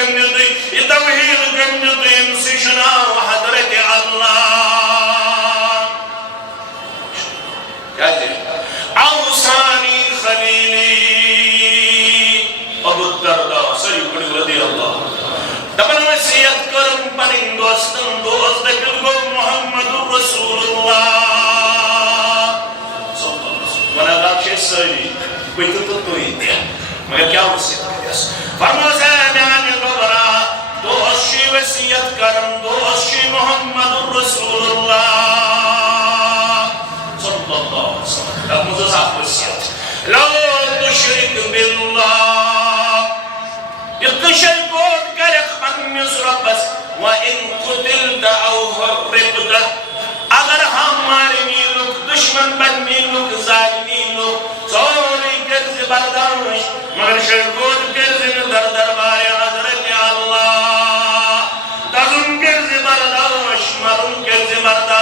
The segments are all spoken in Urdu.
قمني يتوحيد قمني يمسشنا وحضرة الله كاتب أوصاني خليلي أبو الدرداء سيد رضي الله دبل وصيت کرم پنن دوستن دوست دکلگو محمد رسول الله صلى الله عليه وسلم وانا غاكش سيد كنت تطويد مگر کیا وصیت کریس فرمو سامعان الغبرا دوشی وصیت کرم دوشی محمد رسول الله صلى الله عليه وسلم اب مجھے صاحب وصیت لا تشرك بالله يقشل قوت كرق من ربس وإن قتلت أو هربت اگر ہمارے میلوک دشمن بن میلوک ظالمینوک سوری کرز برداشت مگر شرکوت کرز در دربار حضرت اللہ تظن کرز برداشت مرون کرز برداشت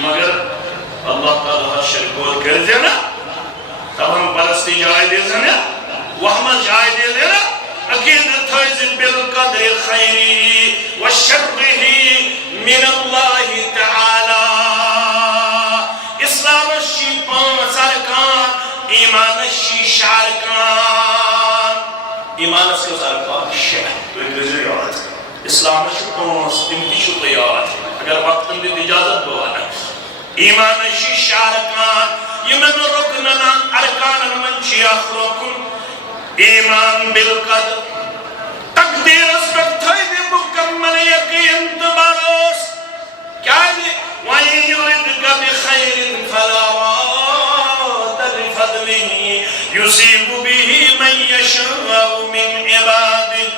مگر اللہ تعالی شرکوت کرز نا تب ہم پرستی جائے دے سنے وحمد جائے دے دینا اکید تھوزن بالقدر خیری وشره من اللہ تعالی اسلام الشی پانچ ارکان ایمان الشی شارکان ایمان اس کے ارکان شہ تو ایک رضی یاد اسلام الشی پانچ تمتی شو تیاد اگر وقت بھی اجازت دوانا ایمان الشی شارکان یمن رکننان ارکان منشی اخرکن ایمان بالقدر تقدیر اس پر تھوئی مکمل یقین تباروس کیا ہے وَإِن يُرِدْكَ بِخَيْرٍ فَلَا رَادَّ لِفَضْلِهِ يُصِيبُ بِهِ مَن يَشَاءُ مِنْ عِبَادِهِ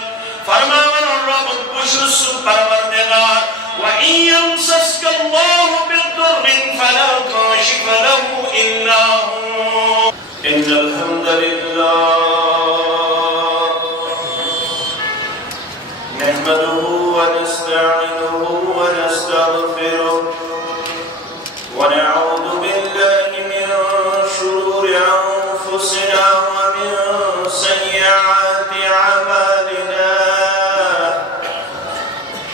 فرماون رب بشرس پروردگار وَإِن يَمْسَسْكَ اللَّهُ بِالضُّرِّ فَلَا كَاشِفَ لَهُ إِلَّا هُوَ إِنَّ الْحَمْدَ لِلَّهِ نحمده ونستعينه ونستغفره ونعوذ بالله من شرور أنفسنا ومن سيئات أعمالنا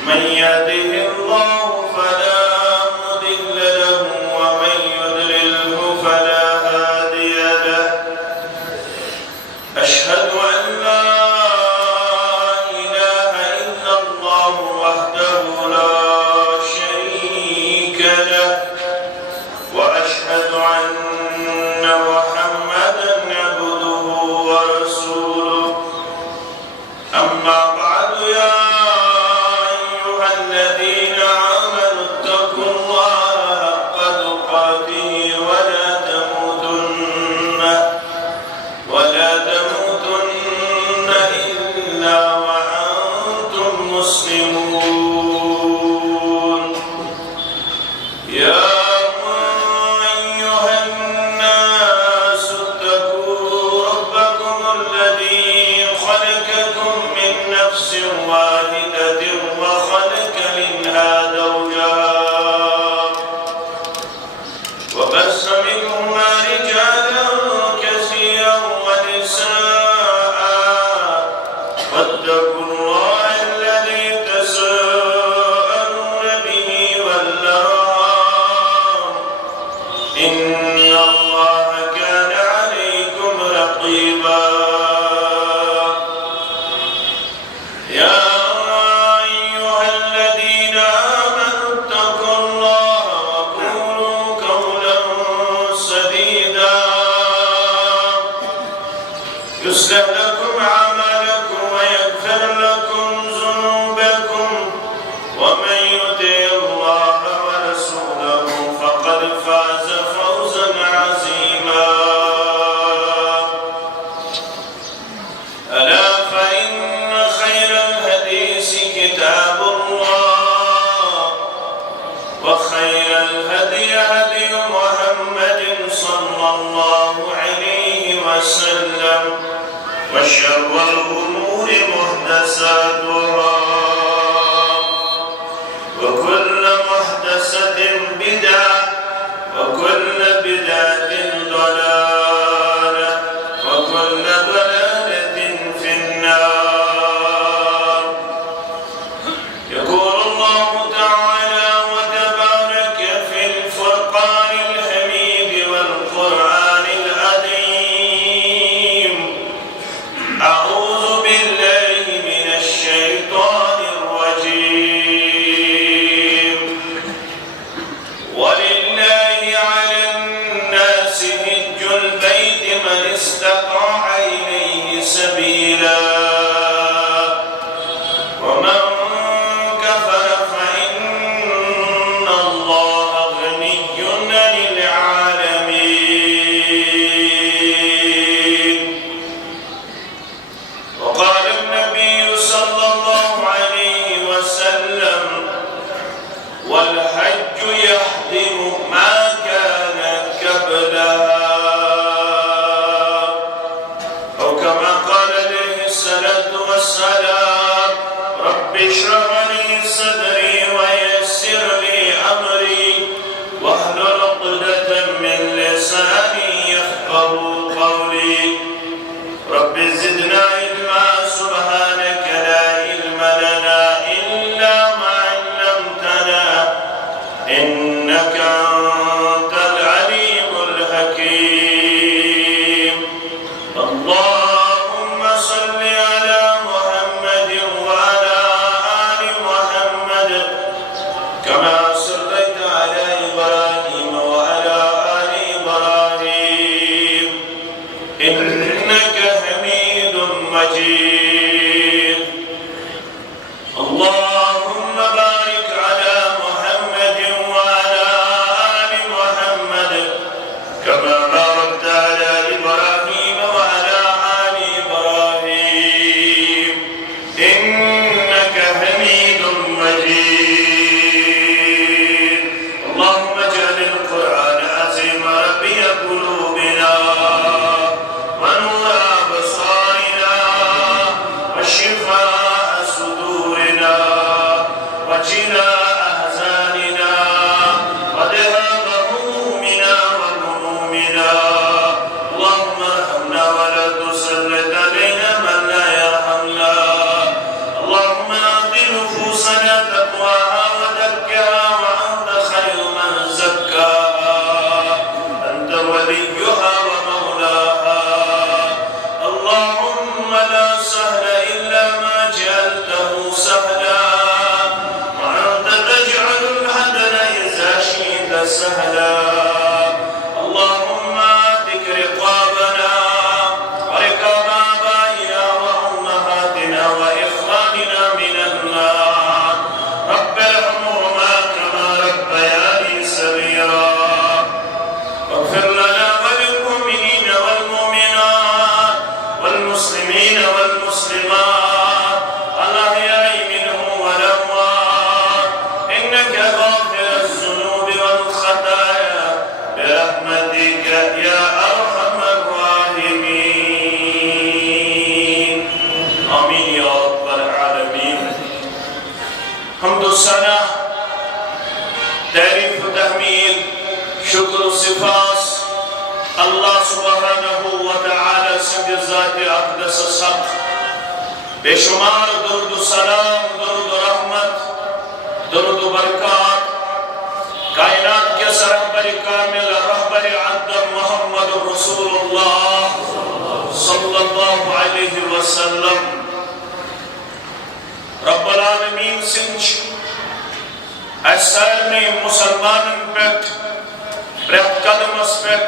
من يهده الله فلا مضل له ومن يضلله فلا هادي له أشهد أن لا وشر الأمور محدثاتها وكل محدثة بدعة وكل بدعة ضلالة وكل ضلالة قال عليه الصلاة والسلام رب اشرح لي صدري ويسر لي أمري واحلل عقدة من لساني يفقهوا قولي رب زدنا علما سبحانك لا علم لنا إلا ما علمتنا إنك أنت العليم الحكيم اللهم صل على محمد وعلى آل محمد كما صليت على إبراهيم وعلى آل إبراهيم إنك حميد مجيد اللهم بارك على محمد وعلى آل محمد كما باركت على إبراهيم وعلى آل إبراهيم إنك حميد مجيد اللهم اجعل القرآن عظيم ربيع قلوبنا ونور أبصارنا وشفاء صدورنا وجلاء أحزاننا وذهاب همومنا وغمومنا اللهم ارحمنا ولا تسلط علينا من لا يرحمنا اللهم أعط نفوسنا تقواها وزكها وأنت خير من زكاها أنت وليها ومولاها اللهم لا سهل إلا ما جعلته سهلا وأنت تجعل الحزن إذا شئت سهلا اللهم اعتق رقابنا ورقاب آبائنا وأمهاتنا وإخواننا من النار رب ارحمهما كما ربياني صغيرا واغفر لنا وللمؤمنين والمؤمنات والمسلمين والمسلمات الأحياء منهم والأموات إنك غافر الذنوب والخطايا برحمتك يا أرحم الراحمين آمين يا رب العالمين حمد الثناء تعريف تحميد شكر صفات الله سبحانه وتعالى سنگ ذات اقدس سب بشمار درد و سلام درد و رحمت درد و برکات کائنات کے سرحبر کامل رہبر عدم محمد رسول اللہ صلی اللہ علیہ وسلم رب العالمین سنچ اسال میں مسلمان پت پرت قدم اسپت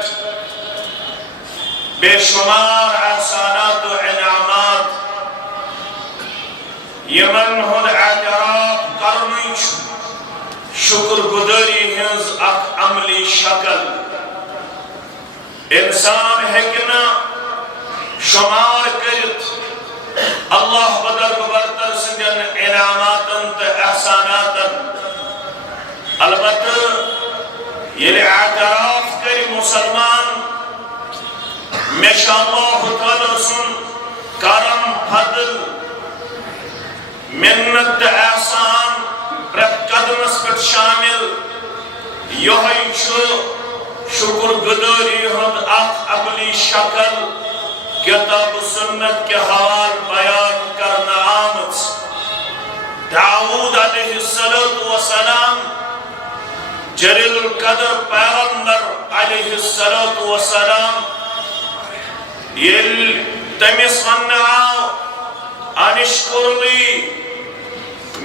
بے شمار احسانات و انعامات یمن ہند اعتراف کرنی شکر گزاری ہنز اخ عملی شکل انسان ہیکنا شمار کرت اللہ بدر برتر سندن انعاماتن تا احساناتن البتہ یہ اعتراف کری مسلمان میشا اللہ تعالی سن کرم فضل منت احسان پرت قدم اسپت شامل یہی شکر گزاری ہند اخ عملی شکل کتاب سنت کے حوال بیان کرنا آمد داؤد علیہ السلام جلیل القدر پیغمبر علیہ السلام یل تمس ونعاو انشکر لی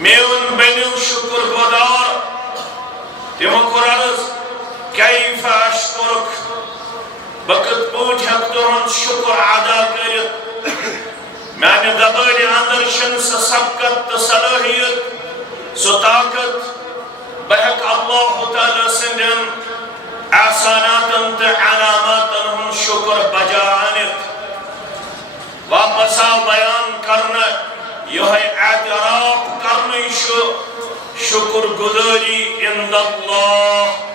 میون بنیو شکر گزار تمو قرآن کیف اشکرک بکت پوچھ حق تہند شکر ادا کرت میانہ زبان اندر شن سبقت تو صلاحیت سو طاقت بحق اللہ تعالی سندن احساناتن تو علاماتن ہم شکر بجا آنت واپس آ بیان کرنا یہ اعتراف کرنا شکر گزاری عند اللہ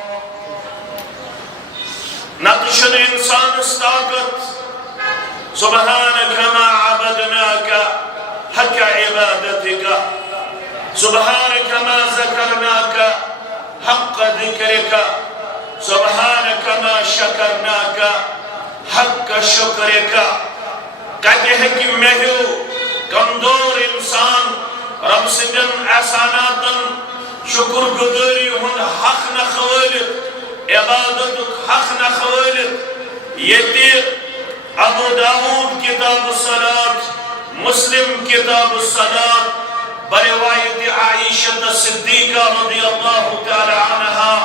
نتشن انسان طاقت سبحانك ما عبدناك حق عبادتك سبحانك ما ذكرناك حق ذكرك سبحانك ما شكرناك حق شكرك کہتے ہیں کہ میں کمزور انسان رب سندن احساناتن شکر گزاری ہند حق نہ خوالت عبادت حق نہ خوالت یہ ابو داود کتاب الصلاة مسلم کتاب الصلاة بروایت عائشہ صدیقہ رضی اللہ تعالی عنہا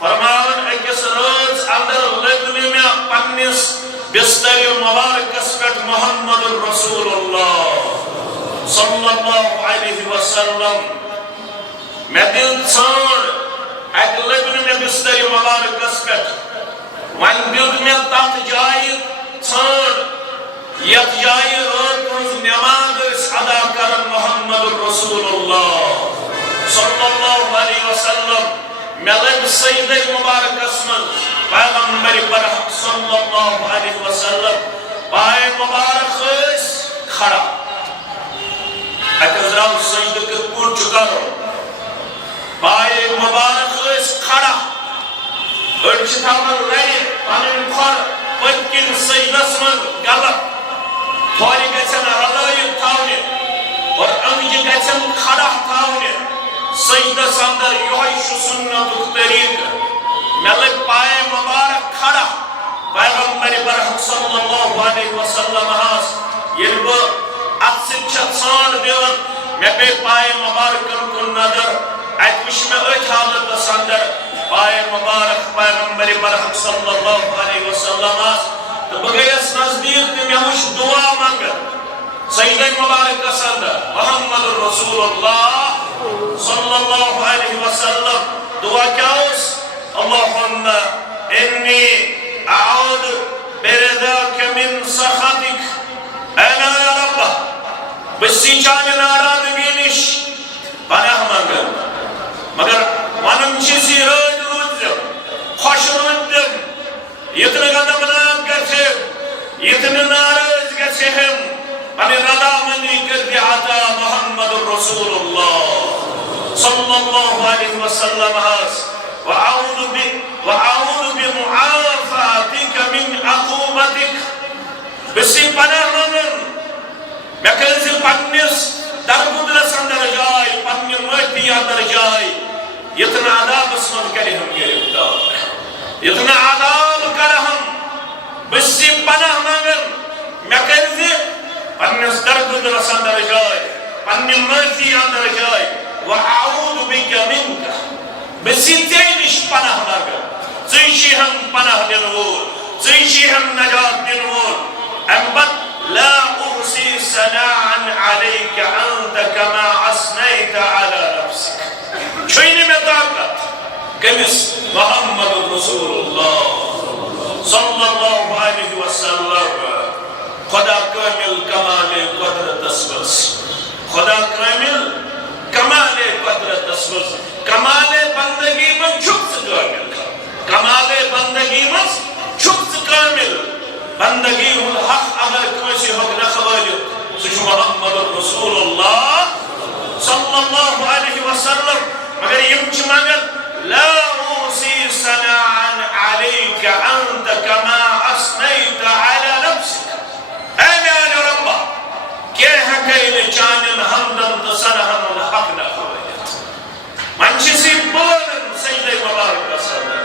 فرمان اکس روز اندر لگنے میں پنس بستر مبارکس پٹ محمد رسول اللہ صلی اللہ علیہ وسلم میں دل ژھانڈ ایک لگنے میں بستر مبارکس پٹ وان دل میں تات جائے ژھانڈ یت جائے رات ہنز نماز ادا کرن محمد رسول اللہ صلی اللہ علیہ وسلم میں لگ سید مبارکس من پیغمبر برحق صلی اللہ علیہ وسلم پائے مبارک اس کھڑا اکزراؤ سجد کے پور چکا رو پائے مبارک اس کھڑا ارچتا من رہے پانن کھڑ پتکن سجدس من غلط تھوڑی گچن رضائی تھاونے اور انجی گچن کھڑا تھاونے سجدہ سندر یوحیش سنت طریق میں لگ پائے مبارک کھڑا پیغمبر برحق صلی اللہ علیہ وسلم ہاس یہ وہ اتسد چھتسان دیون میں پہ پائے مبارکن کو نظر ایتوش میں ایک حالت سندر پائے مبارک پیغمبر برحق صلی اللہ علیہ وسلم ہاس تو بگیس نزدیک میں ہوش دعا مانگر سیدہ مبارک سندر محمد رسول اللہ صلی اللہ علیہ وسلم دعا کیا اس اللہم انی اعوذ برداک من سخطک اینا یا رب بسی چانے نارادگی نش پناہ مانگر مگر ونم چیزی رد رودم خوش رودم یتن قدم نام گچے یتن ناراض گچے ہم پنی رضا منی کردی عطا محمد رسول اللہ صلی اللہ علیہ وسلم ہاس وأعوذ بمعافاتك من عقوبتك بسی پناہ مانگن میں کلزی پنیس درگدرس اندر جائے پنی مرتی اندر جائے یتنا عذاب اسمت کرے ہم گرفتار یتنا عذاب کرے ہم بسی پناہ مانگن میں کلزی پنیس درگدرس اندر جائے پنی مرتی اندر جائے وأعوذ بك منك بسی تینش پناہ مانگن زیشی ہم پناہ دنور زیشی ہم نجات دنور امبت لا احصی ثناء علیک انت کما اثنیت علی نفسک چھوئنے میں طاقت کمس محمد رسول اللہ صلی اللہ علیہ وسلم خدا کامل کمال قدرت اسبس خدا کامل کمال قدرت اسبس کمال بندگی من چھکس کامل کمال بندگی من چھکس کامل بندگی ہن حق اگر کوئی حق نخوالیت سچ محمد رسول اللہ صلی اللہ علیہ وسلم مگر یمچ مگر لا اوصی ثناء علیک انت کما اثنیت علی نفسک اے میانے ربا کہ حقین چانن حمدن تصنہن الحق نخوالیت منچسی بولن سجدہ مبارک صدر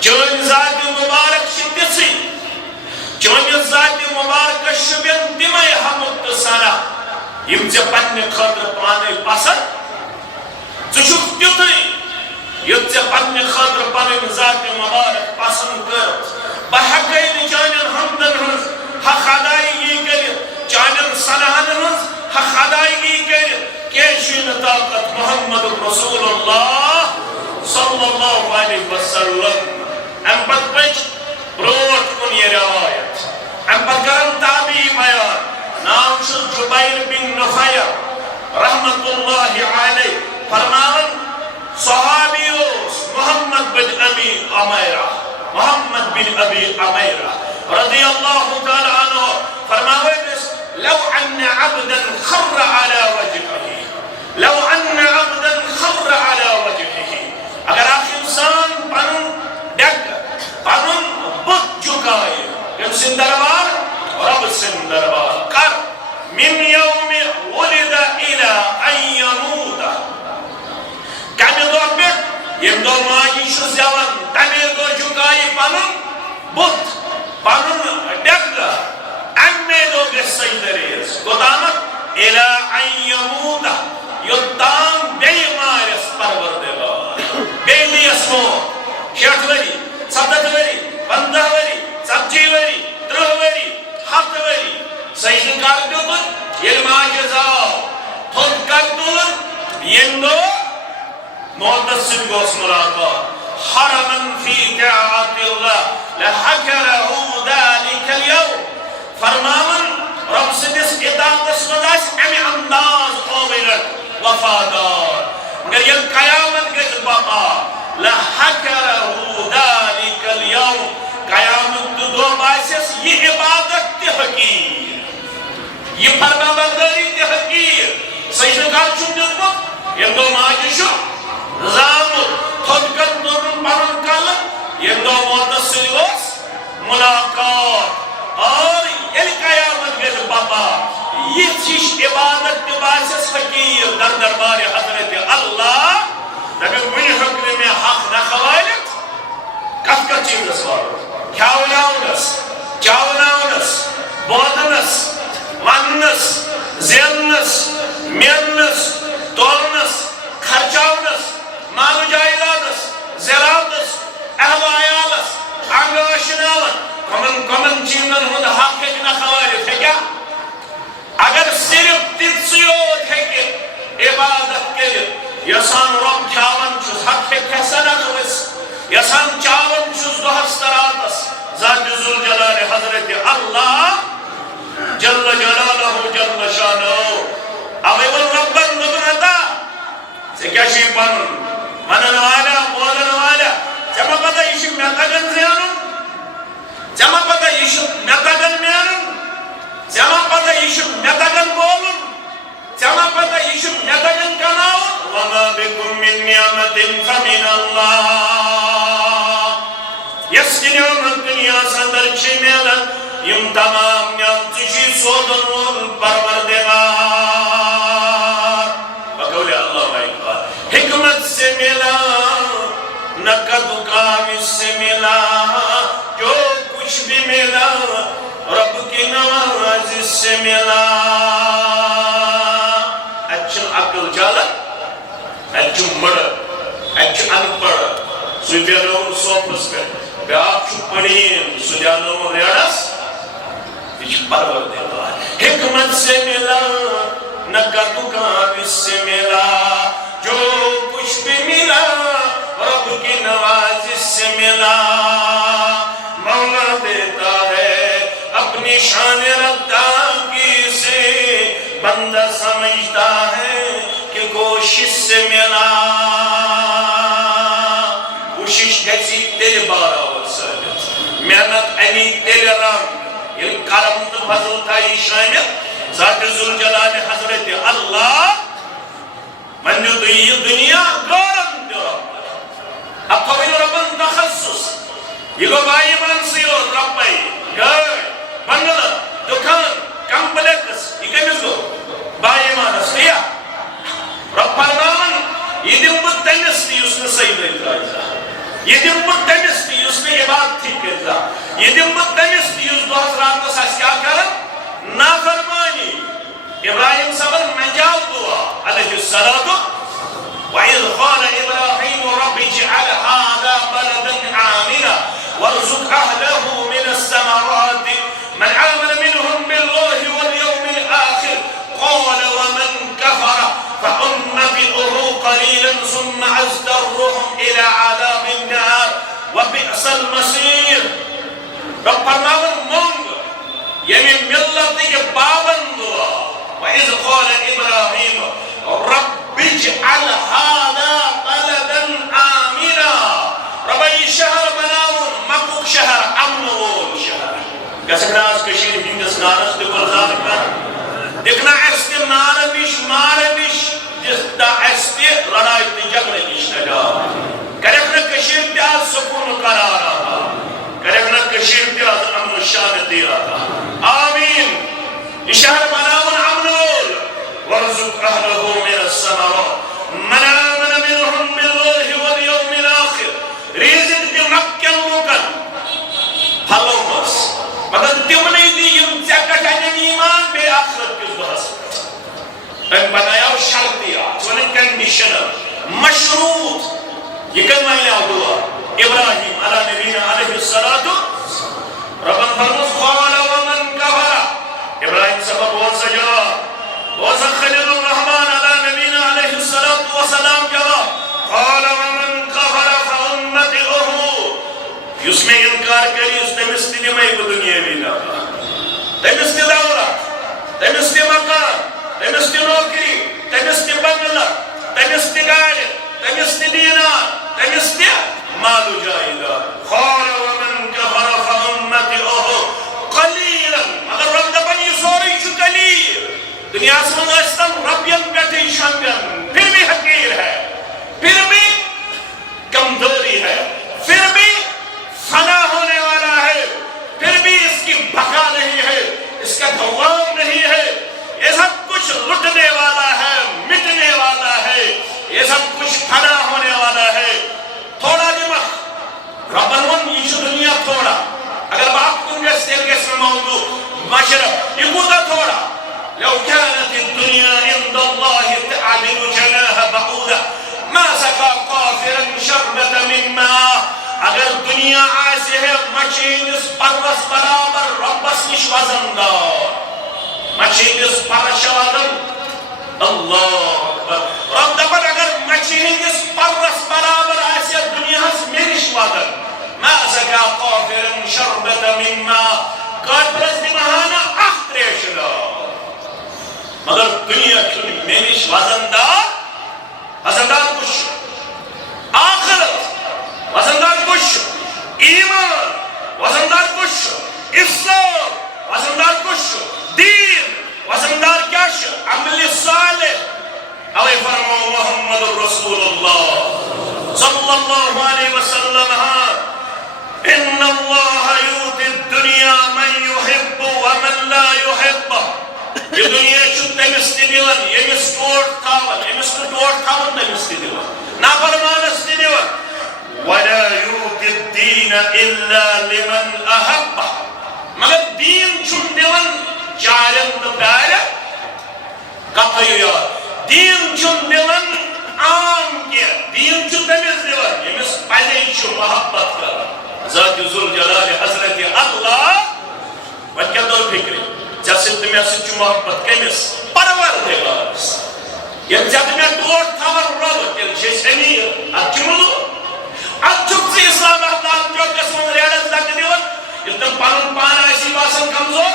چون ذات مبارک شدسی چون ذات مبارک شبین دمائی حمد تصنہ یم سے پنی خطر پانے پسند چشک دیتی یم سے پنی خطر پانے ذات مبارک پسند کرت بحقین چانن حمدن ہنس حق ادائیگی کرت چانن صنہن ہنس حق ادائیگی کرت کیشین طاقت محمد رسول اللہ صلی اللہ علیہ وسلم ام پت پچ بروٹ کن یہ روایت ام پت کرم تابعی بیان نام شد جبیر بن نفیر رحمت اللہ علیہ فرمان صحابیوس محمد بن ابی عمیرہ رضی اللہ تعالی عنہ فرماوس لو ان عبدا خر على وجهه لو ان عبدا خر على وجهه اگر اخ انسان پنن ڈگ پنن بت جھکائے کم سن دربار رب سن دربار کر من يوم ولد الى ان يموت کمی دو پہ یم دو ماجی شو زیون تمی دو جھکائی پنن بت پنن ڈگ امی دو گس سجدریز قدامت الى ان يموت یوتام بے مارس پروردگار بے لیس موت 60 وری 70 وری 50 وری 70 وری 30 وری 7 وری سجد کر دیتن یل ماجز آو تھوڑ کر دولن یندو محدثن گوس ملاقات حرمن فی طاعت اللہ لحکرہو ذالک اليوم فرماون رب سدس اطاعت اسمداس امی انداز قوبرت وفادار مگر یل قیامت گز بابا لحکرہو ذالک اليوم قیامت دو باسس یہ عبادت تی حقیر یہ فرما برداری تی حقیر سجدہ کر چون دیتمت یم دو ماجشو زامت تھوڑ کر دورن پرن کل یم دو محدثن گوس ملاقات اور یل قیامت گز بابا یہ چیش عبادت تی باسس حقیر در دربار حضرت اللہ نبی ونی حکم میں حق نخوالت کت کت چیز اسوار کھاوناونس چاوناونس بودنس وننس زیننس میننس تولنس خرچاونس مال جائیدادس زراعتس اہل عیالس انگاشناون کمن چیزن ہند حق ہے نخوالت ہے کیا اگر صرف تیسیوت ہے کہ عبادت کے لئے یسان رب کھاون چوز حق ہے کھسنا خوص یسان چاون چوز دو ہستراتس ذات ذوالجلال حضرت اللہ جل جلالہ جل شانہ اویون ربن نبنتا سے کیا شیپن منن والا بولن والا جمع پتا یشو میتگن زیانن جمع پتا یشو میتگن میانن جمع پتا یشو میتگن بولن جمع پتا یشو میتگن کناون وما بكم من نعمت فمن اللہ یس کی نعمت دنیا سندر چھ میلن یم تمام نعمت چی سودن ون پروردگار بقول اللہ اکبر حکمت سے ملا نقد کام سے ملا جو کچھ بھی ملا رب کی نوازش سے ملا اچھن عقل جالت اچھن مڑ اچھن انپڑ سویانو سوپس کر بیاک چو پڑین سویانو ریاڑس یہ پروردگار حکمت سے ملا نقد کام سے ملا جو کچھ بھی ملا رب کی نوازش سے ملا مولا دیتا ہے اپنی شان رکھتا کی سے بندہ سمجھتا ہے کہ کوشش سے ملا کوشش گسی تیرے بارا ورسالت محنت انی تیرے رنگ یہ کرم تو فضل تھا یہ شامل ذات ذوالجلال حضرت اللہ من جو یہ دنیا گورن دے رب اب تو ربن تخصص یہ گو بائی منسیو ربائی گئے بنگل دکان کمپلیکس یہ کمیز گو بائی مانس لیا رب فرمان یہ دن بد تنس دی اس نے سید اترائیزا یہ دن بد تنس دی اس نے عبادت تھی کرتا یہ دن بد تنس دی اس دو حضرات کو ساس کیا کرن نافرمانی ابراہیم صبر مجاو دعا علیہ السلام وَإِذْ قَالَ إِبْرَاهِيمُ رَبِّ اجْعَلْ هَذَا بَلَدًا آمِنًا وَارْزُقْ أَهْلَهُ مِنَ الثَّمَرَاتِ مَنْ آمَنَ مِنْهُمْ بِاللَّهِ وَالْيَوْمِ الْآخِرِ قَالَ وَمَنْ كَفَرَ فَأُمَّتِعُهُ قَلِيلًا ثُمَّ أَزْدَرُّهُمْ إِلَى عَذَابِ النَّارِ وَبِئْسَ الْمَصِيرُ رب فرماون مونگ یمی ملت کے پابند ہوا وَإِذْ قَالَ إِبْرَاهِيمُ رَبِّ اجْعَلْ هَذَا بَلَدًا آمِنًا رب یہ شہر بناون مکوک شہر امن وول شہر گسک ناز کشیر ہندس نارس استی لڑائی تی جگڑے نش نجات کرک نہ کشیر تی آز سکون قرار آتا کرک نہ کشیر تی آز امن و شانتی آتا آمین یہ شہر بناون امنول ورزق اہلہو من السمرات من آمن منہم باللہ والیوم الاخر ریزق دی مکن لوکن حلو مس مگر تمنی دی یم چکٹن ایمان بے آخرت کس بحث ان بنایا شرطیات ونن کنڈیشنر مشروط یہ کن معنی دعا ابراہیم علی نبینا علیہ الصلوۃ ربن فرمود قال ومن کفر ابراہیم سبب بہت سا جواب بہت سا خلیل الرحمن علی نبینا علیہ الصلوۃ والسلام جواب قال ومن کفر فامته اس میں انکار کری اس نے مستی میں کو دنیا بھی نہ تمستی دولت تمستی مکان تمستی نوکری تمستی بنگلہ تمستی گاڑی تمستی دینار تمستی مال جائیداد قال ومن كفر فامته قليلا مگر رب دپن یہ سوری چھ قلیل دنیا سے استم ربین کٹی شنگن پھر بھی حقیر ہے پھر بھی کمزوری ہے پھر بھی فنا ہونے والا ہے پھر بھی اس کی بقا نہیں ہے اس کا دوام نہیں ہے یہ سب کچھ لٹنے والا ہے مٹنے والا ہے یہ سب کچھ فنا ہونے والا ہے تھوڑا دماغ ربن یہ دنیا تھوڑا اگر بات کریں گے سیل کے اسم موضوع مشرف یہ کوتا تھوڑا لو كانت الدنيا عند الله تعدل جناح بعوضة ما سقى كافرا شربة من ماء اگر دنیا آئیسی ہے مچینس پرس برابر ربس نش وزندار مچینس پرش وزن اللہ اکبر رب دپن اگر مچینس پرس برابر آئیسی ہے دنیا ہس منش وزن ما سقى كافرا شربة من ماء کافرس دمہانا اختریشنا مگر دنیا کیوں منش وزندار وزندار کچھ آخرت وزندار کچھ ایمان وزندار کچھ اسلام وزندار کچھ دین وزندار کیا عمل صالح علیہ فرمو محمد رسول اللہ صلی اللہ علیہ وسلم ان اللہ یوتی الدنیا من یحب ومن لا یحب یہ دنیا چھو تمستی دیون یمس ٹوٹ تھاون یمس ٹوٹ تھاون تمستی دیون نافرمانستی دیون وَلَا يُؤْتِ الدِّينَ إِلَّا لِمَنْ أَحَبَّ مگر دین چھن دیون چارن تو پیارے کتھائیو یاد دین چھن دیون عام کیا دین چھن تمیز دیون یمس پہلے چھو محبت کر ذات ذوالجلال حضرت اللہ وکیا دو فکری جیسے تمہیں سے چھو محبت کمیس پرور دیگارس یہ جب میں ٹوٹ تھاور رب تیل شیش امیر اچھملو اب چک سے اسلام احتاب جو قسمت ریاض لگ دیون اتنا پانن پانا ایسی باسن کمزور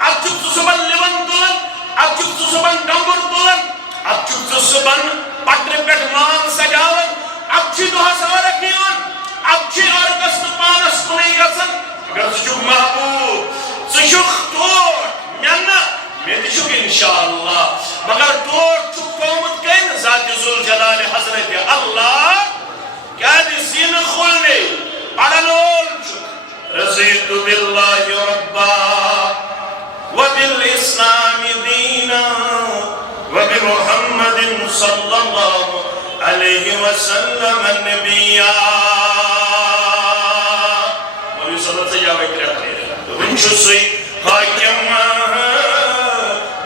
اب چک سے سبن لیون دولن اب چک سے سبن ڈنگر دولن اب چک سے سبن پٹر پیٹ مان سجاون اب چی دوہا سوارا کیون اب چی اور قسم پانس کنی گسن اگر سچک محبوب سچک توٹ میانا میں شک انشاءاللہ مگر توٹ چک قومت کہیں ذات ذوالجلال حضرت اللہ کیا سین کھولنے پڑھنول رضیت باللہ ربا وبالاسلام دینا وبمحمد صلی اللہ علیہ وسلم نبیا مولی صلی اللہ سے جاوے کریا خیر ونچو سی حاکم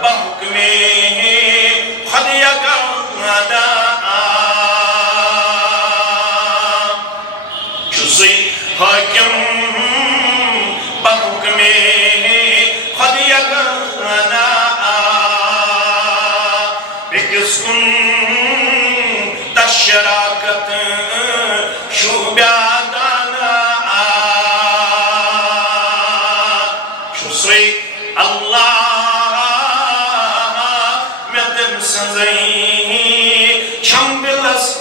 بحکمے خد یکا مدہ حاکم بحکم خود یکانا بکسکن تشراکت شوبیادانا شسوی اللہ مدن سنزئی چھمبلس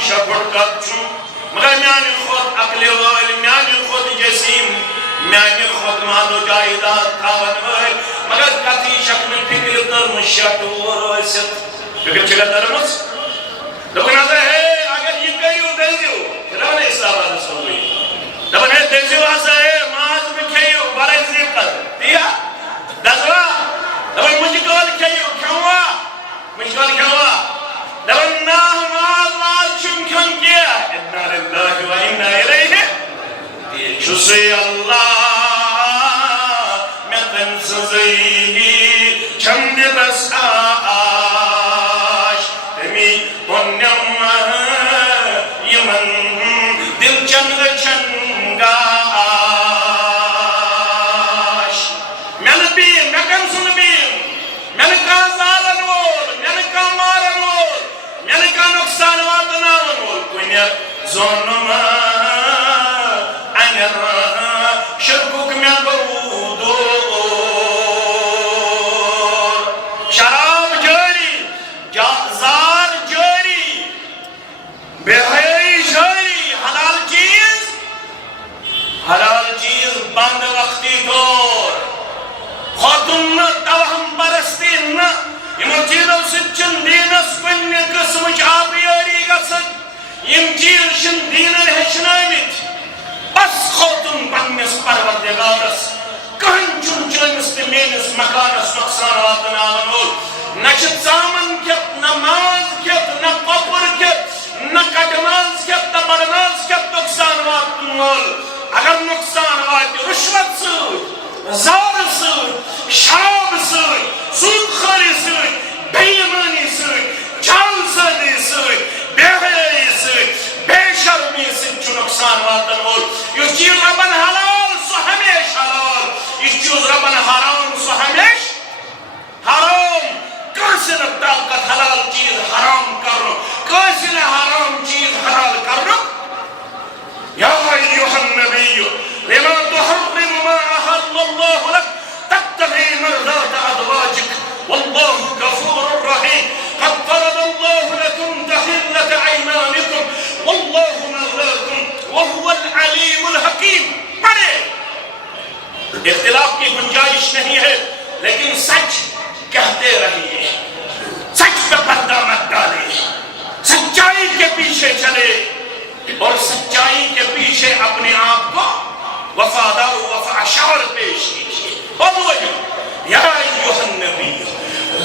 شفٹ کت مگر میانہ خود عقل وال میانہ خود جسیم میانہ خود مالو جائیداد تھاون وال مگر کتی شک میں فکر ترم شٹور ورست فکر چکا ترمس دپن ہسا ہے اگر یہ کریو دلزیو دپن اسلام آباد سوئی دپن ہے دلزیو ہسا ہے ماز میں کھیو برای زیقت دیا دزوا دپن مجھ کول کھیو کھوا مجھ کول کھوا دپن نا ماز ماز چھم کھن کیا انا للہ و انا الیہ یہ چھسے اللہ میں تن سزئی چھم دے بس آش تمی پنیم یمن دل چنگ چنگا آش میں بیم میں کن سن بیم میں کا زالن وول میں کا مارن وول میں کا نقصان واتناون وول کنیا زونم انر شرکوک میں بودو شراب جاری زار جاری بہائی جاری حلال چیز بند وقتی طور خاتون نہ توہم پرستی نہ یمو چیزو سچن دینس کنی قسمچ آبیاری گسن یم چیز شن دینن ہچنائیت بس خاتون پنس پروردگارس کہن چون چنس تے مینس مکانس نقصان واتناون وول نہ چھ ژامن کھیت نہ ماز کھیت نہ کۄپُر کھیت نہ کٹہٕ ماز کھیت نہ بڑٕ ماز کھیت نقصان واتن وول اگر نقصان واتہِ رشوت سۭتۍ زار سۭتۍ شراب سۭتۍ سود خوری سۭتۍ بے ایمانی سۭتۍ جعلسازی سۭتۍ بے حیائی سۭتۍ بے شرمی سۭتۍ چھُ نقصان واتن وول یُس چیز ربن حلال سُہ ہمیشہ حلال یُس چیز ربن حرام سُہ ہمیشہ حرام کٲنٛسہِ نہٕ طاقت حلال چیز حرام کرنُک کٲنٛسہِ نہٕ حرام چیز حلال کرنُک یا ایھا النبی لما تحرم ما احل اللہ لک تبتغی مرضات ازواجک واللہ غفور رحیم قد فرض اللہ لکم تحلۃ ایمانکم واللہ مولاکم وهو العلیم الحکیم پڑھے اختلاف کی گنجائش نہیں ہے لیکن سچ کہتے رہیے سچ پہ پردہ مت ڈالے سچائی کے پیچھے چلے اور سچائی کے پیچھے اپنے آپ کو وفادار و وفاشار پیش کیجیے اور وجہ یا ایھا النبی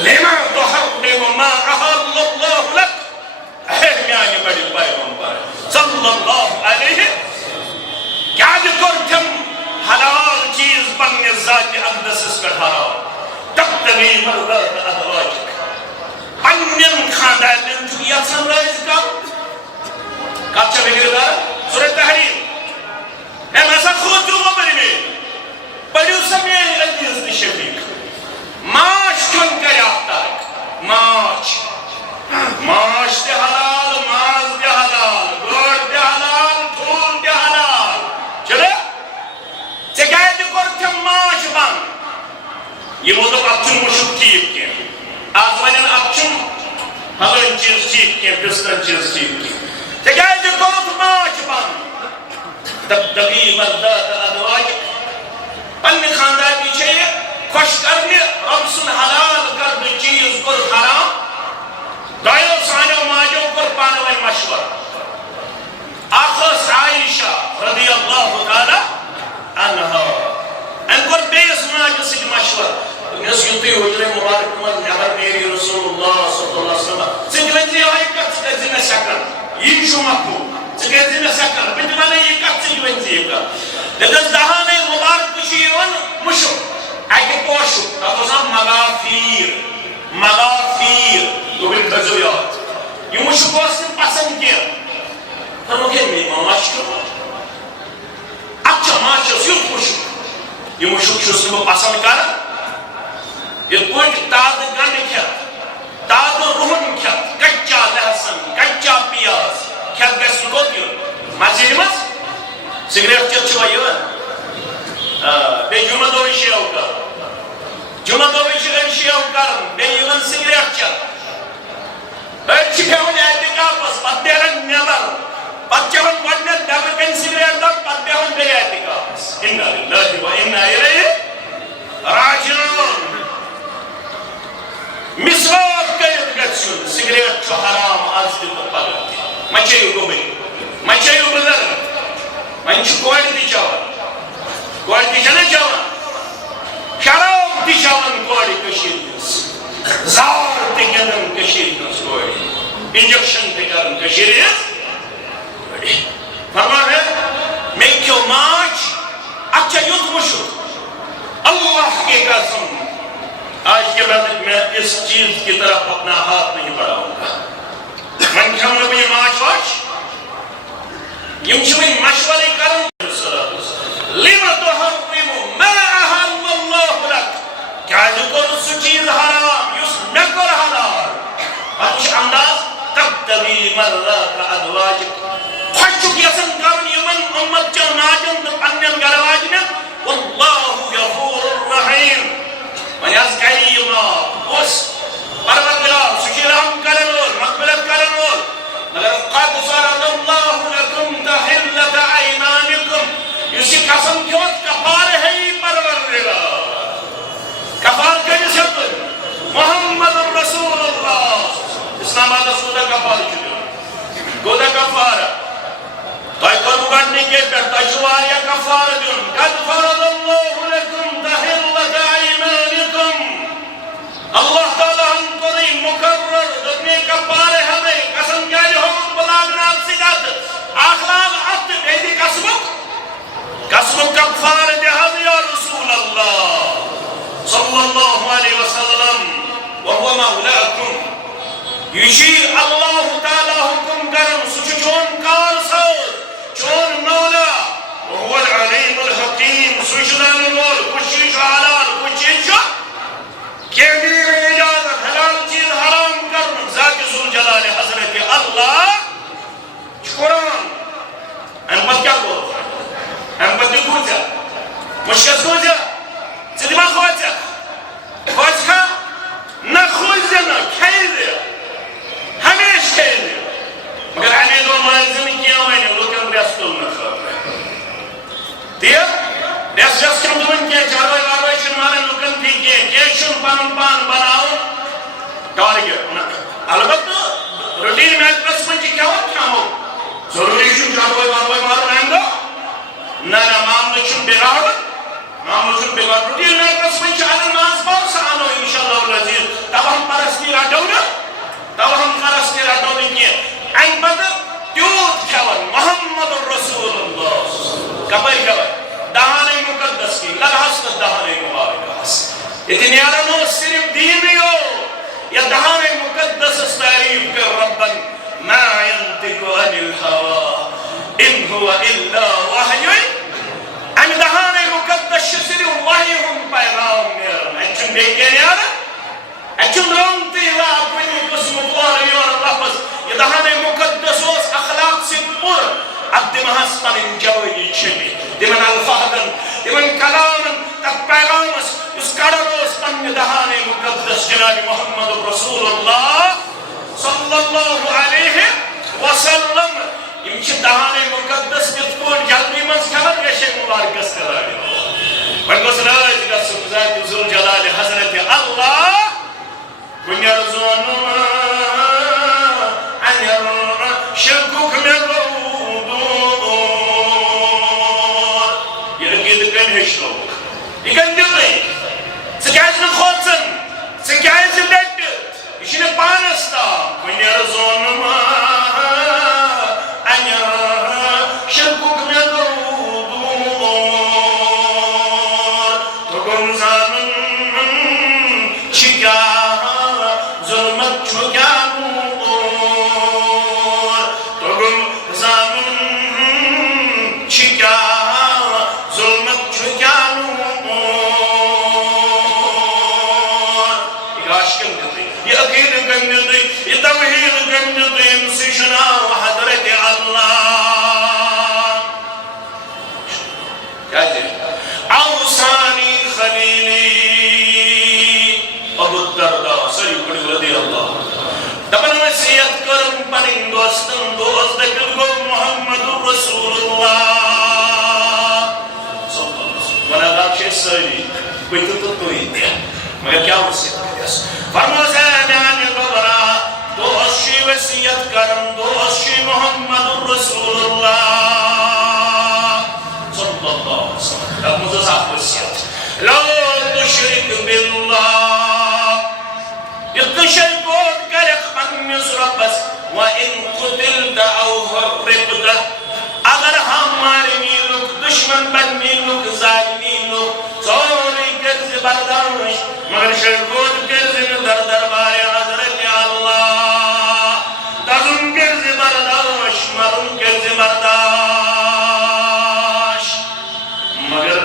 لما تحرم ما احل اللہ لک اے میانہ بڑی پیغمبر صلی اللہ علیہ کیا کرتم حلال چیز پننے ذات اقدس پر حرام تبتغی مرضات ازواجک پنن خاندانن چھُ یژھان رٲضۍ کرُن کب چھا بگڑ دار سورہ تحریم اے مسا خود جو بری میں پڑھو سمیل عزیز دی شفیق ماش کن کر آفتاک ماش دے حلال ماز دے حلال گوڑ دے حلال پھول دے حلال چلے چکائے دی کرتم ماش بان یہ وہ تو اپچن مشک ٹھیک کے آج ونین اپچن حلال چیز ٹھیک کے بستر چیز ٹھیک کے چکائے دی کرت ماش بان تبتغی مرضات ازواجک پنہ خاندان پیچھے خوش کرنے رب سن حلال کرنے چیز کر حرام دائیو سانیو ماجو کر پانوائے مشور آخص عائشہ رضی اللہ تعالی عنہ ان کر بیس ماجو سک مشور نیس یوتی حجر مبارک من نبر میری رسول اللہ صلی اللہ علیہ وسلم سنجوینزی آئی کت سکتی میں سکن یہ شو مکو سکتی میں سکن بجوانے یہ کت سنجوینزی کت لیکن دہانے مبارک کشیون مشو اگه پاشو تازه مغافیر تو بین بزویات یه مشو باستیم پسند کرد فرمو که ماش کرد اچھا ماش سیوت مشو یه مشو کشوستی با پسند کرد یه پوچ تاد گنه کرد تاد روحن کرد کچا لحسن کچا پیاز کرد گستی کود کرد مزیدی مز سیگریت چرد چوا یون به جمعه دوی شیعه کرد جمعه دوی شیعه کرد به یون سیگریت چرد باید چی پیمونی اتکاب بس بدیرن نیابه بچہن گۄڈنیٚتھ ڈبہٕ کَنہِ سِگریٹ دَب پتہٕ بیٚہوان بیٚیہِ اعتکافس اِنَّا لِلَّهِ وَإِنَّا إِلَيْهِ راجعوٗن مسواک کٔرِتھ گژھِ یُن سِگریٹ چھُ حرام آز تہِ تہٕ پگاہ تہِ مَچٲیِو گوٚبٕے مَچٲیِو بُزرگ وۄنۍ چھُ کورِ تہِ چٮ۪وان کورِ تہِ چھَنہ چٮ۪وان شراب تہِ چٮ۪وان کورِ کٔشیٖرِ ہٕنٛز زار تہِ گِنٛدان کٔشیٖرِ ہٕنٛز کورِ انجیکشن تہِ کران کٔشیٖرِ ہٕنٛز فرمان ہے مےٚ کھیوٚو ماچھ اَتھ چھا یُتھ مُشُک اللہ کی قسم آج کے بعد میں اس چیز کی طرف اپنا ہاتھ نہیں بڑھاؤں گا من کھیوٚو نہٕ بہٕ یہِ ماچھ واچھ یِم چھِ وۄنۍ مشورے کران لِمَ تُحَرِّمُ مَا أَحَلَّ اللَّهُ لَكَ کیٛازِ کوٚر سُہ چیٖز حرام یُس مےٚ کوٚر حلال پتہٕ چھُ انداز تبتغی مرضات ازواجک خۄش چھُکھ یژھان کرُن یِمن اُمت چٮ۪ن ماجن تہٕ پننٮ۪ن گرٕ واجنٮ۪ن واللہ غفور رحیم وۄنۍ حظ کرِ یہِ معاف کُس پروردگار سُہ چھُ رحم کرن وول مغفرت کرن وول مگر قد فرض اللہ لکم تحلة ایمانکم یُس یہِ قسم کھیوٚت کفارٕ ہیٚیہِ پروردگار کفارٕ کٔمِس ہیوٚتُن محمد رسول اللہ اسلام آبادس کوٗتاہ کفارٕ چھُ دیُن کوٗتاہ کفارٕ تۄہہِ کوٚروٕ گۄڈنِکے پٮ۪ٹھ تۄہہِ چھُ واریاہ کفارٕ دیُن قد فرض اللہ لکم تحلة ایمانکم اللہ تعالیٰ ہن کوٚرُے مقرر دوٚپنے کفارٕ ہیٚمے قسم کیٛازِ ہووُکھ بہٕ لاگنہٕ اَتھ سۭتۍ اَتھٕ اکھ لاگ اَتھ تہٕ بیٚیہِ دِ قسمُک کفارٕ دِ حظ یا رسول اللہ صلی اللہ علیہ وسلم وهو مولاکم یہ چھِ اللہ تعالیٰ حکم کرن سُہ چھُ چون کار ساز چون مولا وهو العلیم الحکیم سُہ چھُ زانن وول کُس چیٖز چھُ حلال کُس چیٖز چھُ کیٚنٛہہ دی مےٚ اِجازت حلال چیٖز حرام کرُن ذاتِ ذوالجلالِ حضرت اللہ چھُ قرآن اَمہِ پتہٕ کیٛاہ گوٚو اَمہِ پتہٕ تہِ گوٚو ژےٚ مُشکِس گوٚو ژےٚ ژٕ دِما کھوژکھ کھوژکھا نہ کھوژِ نہ کھیٚیہِ ہمیشہ کھیٚیہِ مگر اَمے دۄہ مٲنۍزِ نہٕ کیٚنٛہہ وۄنۍ لُکن رٮ۪س تُلنہٕ خٲطرٕ تہِ رٮ۪س وٮ۪س چھُنہٕ تُلُن کیٚنٛہہ چاروٲے واروٲے چھِنہٕ مانان لُکن تھی کیٚنٛہہ چھُنہٕ پنُن پان بناوُن ٹارگیٹ البتہٕ روٹیٖن میٹرس منٛز چھِ کھٮ۪وان کھٮ۪مو ضروٗری چھُنہٕ چاروٲے واروٲے مارُن اَمہِ دۄہ نہ نہ معاملہٕ چھُنہٕ بِگاڑُن معاملہٕ چھُنہٕ بِگاڑُن روٹیٖن میٹرس منٛز چھِ اگر منٛز باغ سُہ اَنو اِنشاء اللہ العزیٖز تَوہَم پرستی رَٹو نہٕ تَوہَم پرستی رَٹو نہٕ کیٚنٛہہ اَمہِ پتہٕ تیوٗت کھٮ۪وان محمد رسول اللہ کپٲرۍ کھٮ۪وان دہانے مُقدس کی لگہس تہٕ دہانے مبارکس ییٚتہِ نیران اوس صرف دیٖنٕے یوت یتھ دہانے مُقدسس تعریٖف کٔر ربن ما ينطق عن الهوى إن هو إلا وحي امہِ دہانے مُقدس چھُ صرف وحی ہُنٛد پیغام نیران اَتہِ چھُنہٕ بیٚیہِ کیٚنٛہہ نیران اَتہِ چھُنہٕ رنٛگ تہِ یِوان کُنہِ قٕسمُک اورٕ یورٕ لفظ یہِ دہانے مُقدس اوس اخلاق سۭتۍ پوٗرٕ اتھ دِمہس پنٕنۍ جوٲنی چھٔپِتھ تِمن الفاظن تِمن کلامن تتھ پیغامس یُس کڑان اوس پننہِ دہانے مُقدس جناب محمد رسول اللہ صلی اللہ علیہ وسلم یِم چھِ دہانے مُقدس تِتھ پٲٹھۍ جلدی منٛز کھٮ۪وان ریشے مُبارکس تہِ لٲگِتھ وۄنۍ گوٚژھ رٲزۍ گژھُن ذاتِ ذوالجلالِ حضرت اللہ کُنہِ زونُم اَنہِ شرکُک مےٚ گوٚو دوٗر یہِ عقیٖدٕ کٔمۍ ہیٚچھنووُکھ یہِ کٔمۍ دیُتُے ژٕ کیٛازِ نہٕ کھوژُن ژٕ کیٛازِ ڈٔٹِتھ یہِ چھُنہٕ پانس تام کُنہِ زونُم اَنہِ شرکُک مےٚ گوٚو دوٗر توٚگُم زانُن چھِ کیٛاہ ظُلمت چھُ کیٛاہ نوٗر توٚگُم زانُن چھِ کیٛاہ ظُلمت چھُ کیٛاہ نوٗر یہِ عاشقن دیُتُے یہِ عقیٖدٕ کٔمۍ دیُتُے یہِ توحیٖد کٔمۍ دیُتُے أمسٕے چھُ ناو حضرت اللہ اوصانی خلیلی ابو الدرداء سٲری پڑھِو رضی اللہ دپان وصیت کٔرٕم پنٕنۍ دوستن دوست دٔپِتھ گوٚو محمد رسول الله وانا باقي سوري كنت تطويل مگر کیا وصیت فرمو زیادانی ببرا دوشی وصیت کرم دوشی محمد رسول اللہ صلی اللہ علیہ وسلم اب مجھے صاحب وصیت لو تشرک باللہ اتن شرکوت کرک پنیس ربس وَإِن قُتِلْتَ أَوْ حُرِّقْتَ اگر ہمارے نیلوک دشمن بن نیلوک ظالمینوک سوری کرز بردانش مگر شرکوت کرزن در دربار حضرت اللہ تظن کرز بردانش مرن کرز برداش مگر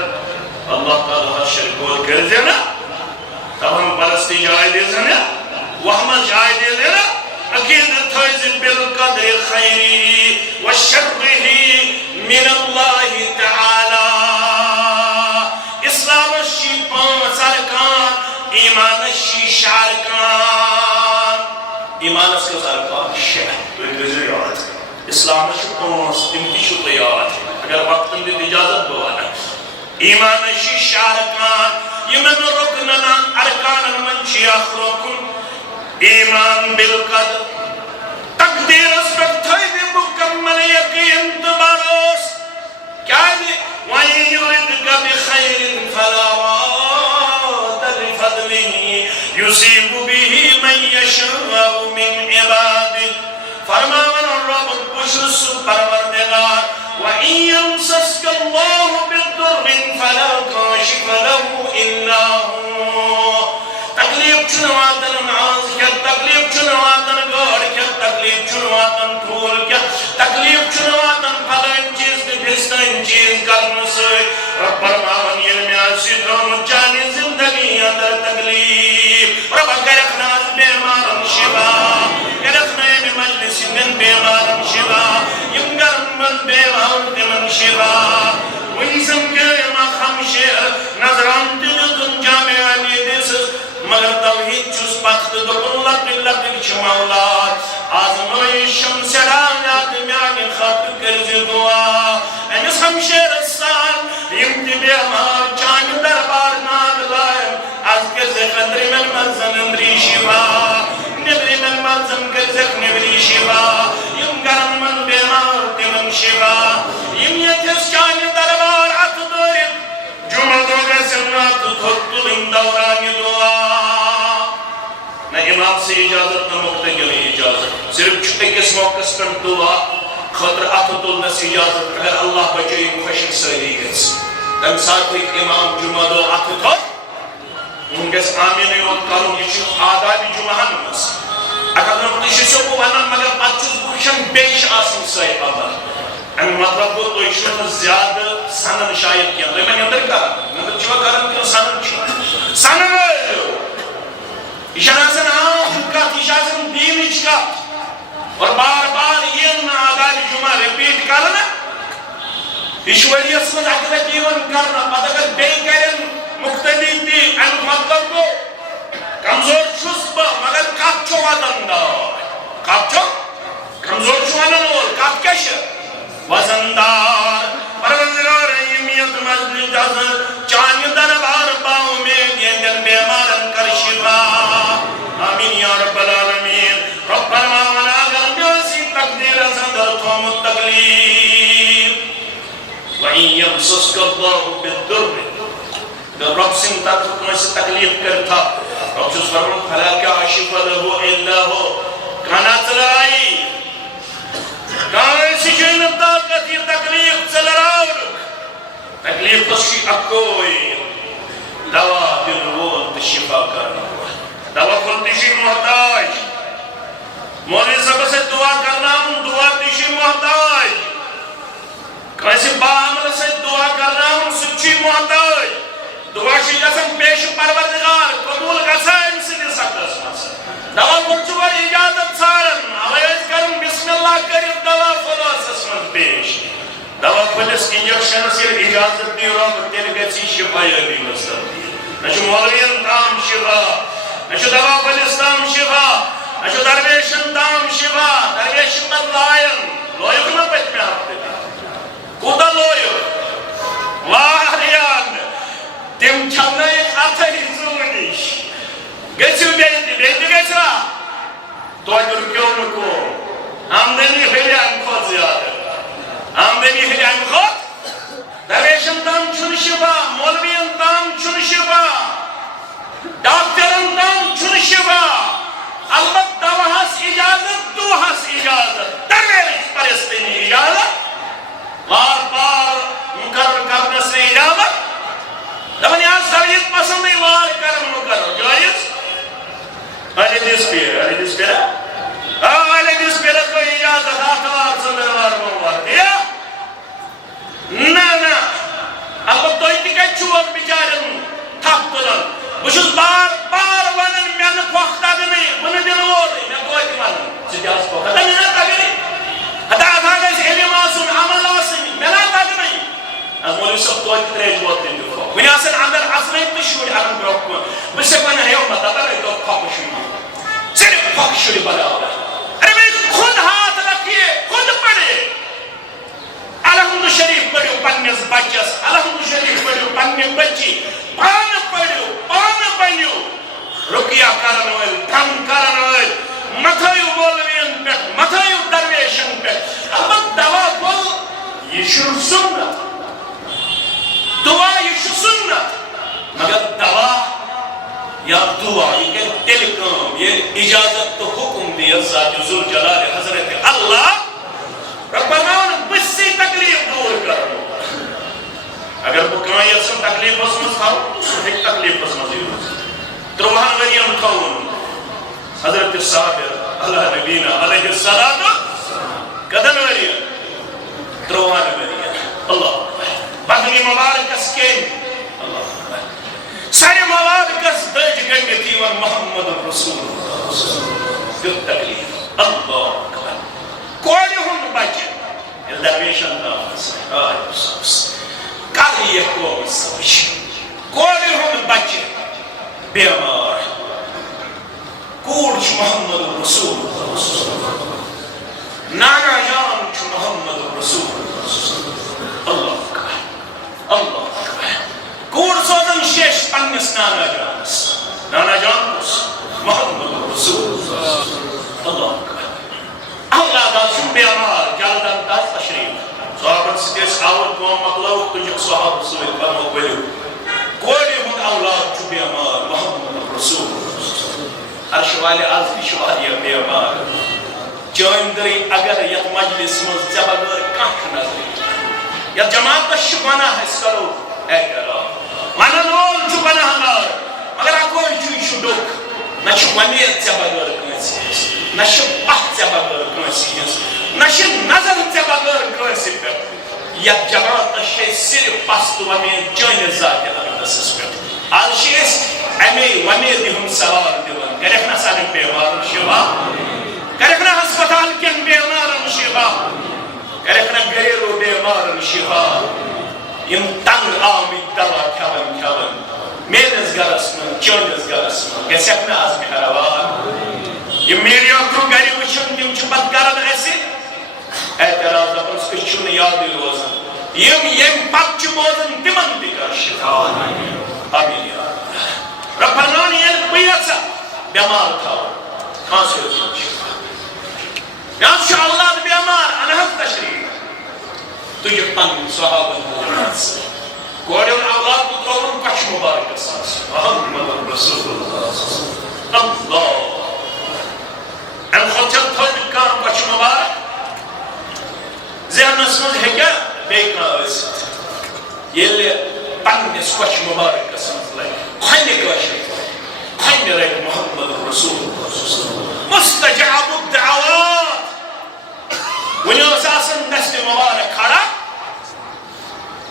اللہ تعالیٰ شرکوت کرزن تب ہم پرستی جائے دیزن وحمد جائے دیزن اكيد تفوز بالقدر خيره وشره من الله تعالى اسلام الشي سركان ايمان الشي شاركان ايمان الشي سركان شهر اسلام الشي تمتشو طيارات اگر وقت دي اجازت دوانا ايمان الشي شاركان يمن ركننا اركان من شيخ ركن ایمان بالقدر تقدیر اس پر تھوئی مکمل یقین تباروس کیا ہے وَإِن يُرِدْكَ بِخَيْرٍ فَلَا رَادَ لِفَضْلِهِ يُصِيبُ بِهِ مَن يَشَاءُ مِنْ عِبَادِهِ فرماون رب بشس پروردگار وَإِن يَمْسَسْكَ اللَّهُ بِالضُّرِّ فَلَا كَاشِفَ لَهُ إِلَّا هُوَ تکلیف چنواتن ناز کیا تکلیف چنواتن گوڑ کیا تکلیف چنواتن پھول کیا تکلیف چنواتن پھلن چیز کے بھستن چیز کرن سے رب فرماون علم آسی دوم جانی زندگی اندر تکلیف رب کرخنا بیمارن شفا کرخنا مجلس من بیمارن شفا یم من بیمارن من شفا ونسم کے مخم شیر نظران تلتن جامعانی دیس مگر توحید چوز پخت دکن لق کچھ مولاد آزمائی شمس رانیات میانی خاطر کرزی دعا امیس ہمشیر السان یمتی بیمار چانی دربار ناد لائم از کرزی قدری من منزن اندری شفا نبری من منزن کرزک نبری شفا یم گرم من بیمار تیمن شفا یم یتیس چانی دربار ات دوریم جمعہ دوگا سنات تھوتلن دورانی دعا نہ امام سے اجازت نہ مقتدی اجازت صرف چھٹے کس موقع پر دعا خطر اتھتل نس اجازت اگر اللہ بچے خوشک سری گس تم ساتھ ایک امام جمعہ دو اتھتل ان گس آمین یوت کروں یہ آدابی جمعہ نمس اگر نمتشی سے کو ونن مگر پچھوز بوشن بیش آسن سائی عمر امی مطلب کو تو اشون زیادہ سنن شاید کیا تو میں اندر کرن اندر چھوا کرن کیوں سنن چھوا سنن اشارسن آن کت اشارسن دینچ کت اور بار بار یہ آدھاری جمعہ ریپیٹ کرنا اشوری اسمت اکر دیون کرنا پتہ اگر بے کرن مقتدی تی ان مطلب کو کمزور شسب مگر کت چھو وزن دار کت چھو کمزور چھو وزن اور کت کش وزندار پروردگار ایمیت مجد جزر چانی دربار باؤں میں گیندن بیمارن کر شفا آمین یا رب العالمین رب فرماونا اگر بیوسی تقدیر زندر توم التقلیب وَإِن يَمْسَسْكَ اللَّهُ بِالضُّرِّ رب سن تک حکم سے تکلیف کرتا رب جس فرمان فلا کاشف له الا هو کانا چلائی کانا سجن طاقت یہ تکلیف چلاؤ تکلیف تشی اکوئی دوا دل وول شفا کرنا دوا تشی محتاج مولی سب سے دعا کرنا ہوں دعا تشی محتاج کیسے باعمل سے دعا کرنا ہوں سچی محتاج دعا شی جسم پیش پروردگار قبول گسائن سے دل سکتس مسا دوا مرچوار اجازت سارن آوائز کرن بسم اللہ کرن دوا فلاس اسمت پیش دوا فلس انجکشن سے اجازت دی رب تیل گسی شفای ابی مستر نشو مولوین تام شفا نشو دوا فلس تام شفا نشو درویشن تام شفا درویشن مد لائن لویخ میں پچ میں آمدنی ہیلے ام کھوت زیادہ آمدنی ہیلے ام کھوت درویشن تام چھن شفا مولوین تام چھن شفا ڈاکٹرن تام چھن شفا البت دوہس اجازت دوہس اجازت درویش پرستنی اجازت بار بار مقرر کرنے سے اجازت دبن یہاں سویت پسند ہے وار کرم مقرر جائز آلی دیس پیر آلی دیس پیر کو اجازت آتوار سندروار موار دیا نا البت توی تکے چوک بچارن تھپ تلن بشس بار بار ونن میں پوختا دنی من دن ووری میں کوئی ونن سجاز پوختا دنی نا تگنی ہتا تھا گیس علم آسن عمل آسن میں نا تگنی از مولی سب توی تریج ووت دن دفو ونی آسن اندر اصلیت تشوری حرم بروکم بسے ون ہے امت اتر ہے تو پاک شوری صرف پاک شوری بلا ارے میں خود ہاتھ رکھیے خود پڑھے الحمد شریف پڑھو پنیس بچس الحمد شریف پڑھو پنی بچی پان پڑھو پان بنیو رکیہ کرن ول دھم کرن ول متھایو مولوین پہ متھایو درویشن پہ البت دوا بول یہ شروع سنت دعا یہ شروع سنت مگر دوا یا دعا یہ کہ تلکم یہ اجازت تو حکم دیا ذات ذوال جلال حضرت اللہ ربنا بسی تکلیف دور کرو اگر وہ کمائی اصلا تکلیف بسمز کھاؤ تو ایک تکلیف بسمز ہی ہوتا تروہان وریم کھاؤن حضرت صابر اللہ نبینا علیہ السلام قدن وریم تروہان وریم اللہ بدنی مبارکس کے اللہ سارے مبارکس دج گنگتی و محمد رسول اللہ جو تکلیف اللہ کوڑی ہون بچے یہ درویشن دامس کالی یہ قوم سوش کوڑی ہون بچے بیمار کوڑ چھ محمد رسول نانا جان چھ محمد رسول اللہ اللہ کوڑ سوزن شیش پنگس نانا جانس نانا جانس محمد رسول اللہ اللہ دا سن بیمار جلدن دست تشریف صحابت ستیس آور کو مقلو تجھک صحابت سویت برمو بلیو کوڑی ہون اولاد چو بیمار محمد رسول عرش والے آزدی شواری بیمار جائندری اگر یک مجلس مز زبگر کانک نظری یا جماعت شکوانا حس کرو اے کرا مانا نول چو بنا ہنار مگر اکوئی چوی شدوک نہ چھ ونیت ژے بغٲر کٲنٛسہِ نہ چھِ پتھ ژے بغٲر کٲنٛسہِ ہِنٛز نہ چھِ نظر ژے بغٲر کٲنٛسہِ پٮ۪ٹھ یتھ جماعتس چھِ أسۍ صرف پست وۄمید چٲنِس ذاتِ اقدسس پٮ۪ٹھ آز چھِ أسۍ اَمے وۄمیدِ ہُنٛد سوال دِوان کَرٮ۪کھ نا سانٮ۪ن بیمارن شِفا کَرٮ۪کھ نا ہسپتال کٮ۪ن بیمارن شِفا کَرٮ۪کھ نا گریلوٗ بیمارن شِفا یِم تنگ آمٕتۍ دوا کھٮ۪وان کھٮ۪وان میرس گرس من چٲنِس گرس من گژھٮ۪کھ نہٕ آز مہربان یِم میڈیا تھرو گرِ وٕچھان تِم چھِ پتہٕ کران اَسہِ اعتراض دپان أسۍ چھُنہٕ یادٕے روزان یِم ییٚمہِ پتہٕ چھِ بوزان تِمن تہِ کر شِفا آمیٖن یا رب ربنا ییٚلہِ بہٕ یژھا بٮ۪مار تھاوُن کٲنٛسہِ ٲسِن شِفا مےٚ حظ چھُ اولاد بٮ۪مار اَنہٕ حظ تشریٖف تُجہِ پنٕنۍ صحابن ہُنٛد کوڑیون اولاد کو ترون کچھ مبارک اساس محمد رسول اللہ اللہ ام خودت تھوڑی کام کچھ مبارک ذہن اسمز ہے کیا بیکنا اسد یہ پنس کچھ مبارک اساس لائے خیلی کچھ خیلی رائے محمد رسول اللہ مستجاب الدعوات ونیو اساسن دست مبارک کھڑا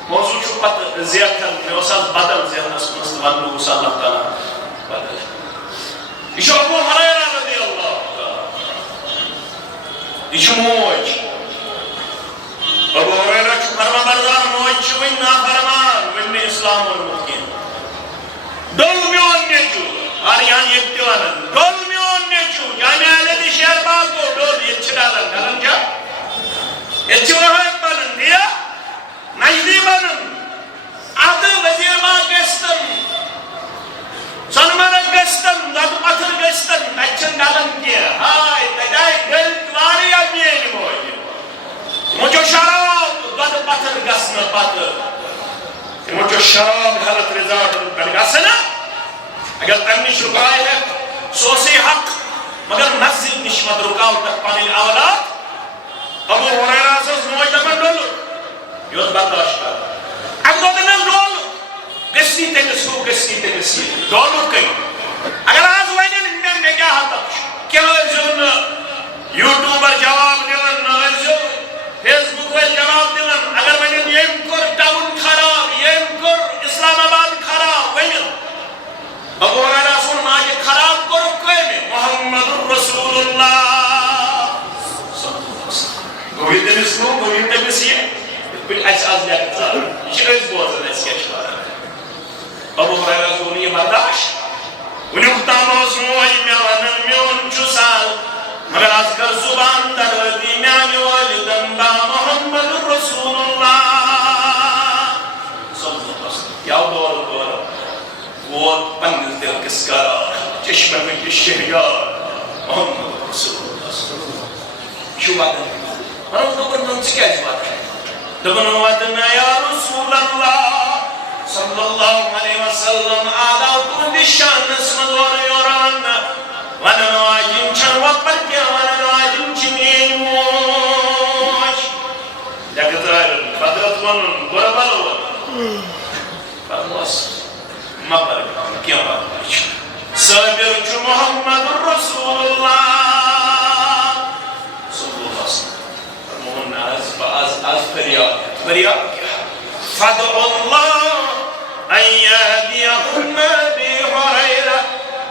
موضوع چھو پتہ زیادتر میں اساس بدل ذہنس مست ونو اس اللہ تعالیٰ بدل یہ چھو ابو حریرہ رضی اللہ تعالیٰ یہ چھو موج ابو حریرہ چھو فرما بردار موج چھو ان نافرمان ون اسلام والمتقین دول میون نیچو آریان یکتیوانن دول میون نیچو جامعہ علیہ شہر باغ کو دول یہ چھڑالن کلن کیا یہ چھوڑا پلن دیا نجدی بنن آدھا وزیر باغ گستن سنمرگ گستن داد پتھر گستن نچن گلن کیا ہائے تجائی دل دواری امی شراب حالت رضا پر گسنا اگر تمنش رکائے ہے سوسی حق مگر مسجد نشمت رکاو تک پانی اولاد ابو ہریرہ سوز موج دفن ڈولو یوز برداشت کر اب دو دنم ڈولو گسنی تے گسنی ڈولو کئی اگر آج وائنن میں کیا حد تک کیا ارزون یوٹیوبر جواب دیون ارزون فیس بک ویل جواب دیون اگر وائنن یم کر ٹاؤن خراب یم کر اسلام آباد خراب وائنن ابو ہریرہ سون ماجی خراب کرو کوئی میں محمد رسول اللہ گوئی تمس کو گوئی تمس یہ پھر ایس آز لیا کتا یہ ایس بوزن ایس کیا چھوارا ابو ہریرہ سون یہ برداشت انہوں تاموز موئی میوانن میون چسال مگر از کر زبان در دی میانی والدن با محمد رسول اللہ صلی اللہ علیہ وسلم یا دور وہ پنز دل کس کرا چشم میں کی شہیار محمد رسول اللہ صلی اللہ علیہ وسلم شو بات ہے ہم دوبر نم سے کیا بات ہے دبن وعدنا یا رسول اللہ صلی اللہ علیہ وسلم آدھاو تو دشان اسم دور یوران ونن واجن چن وپر کیا ونن واجن چنین موش لیکتر بدرت ونن بربل ونن فرموس مبر کیا بات صابر چو محمد رسول اللہ صلی اللہ علیہ وسلم فرمون از فریاد کیا فدعو اللہ ان یهدیہم بی حریرہ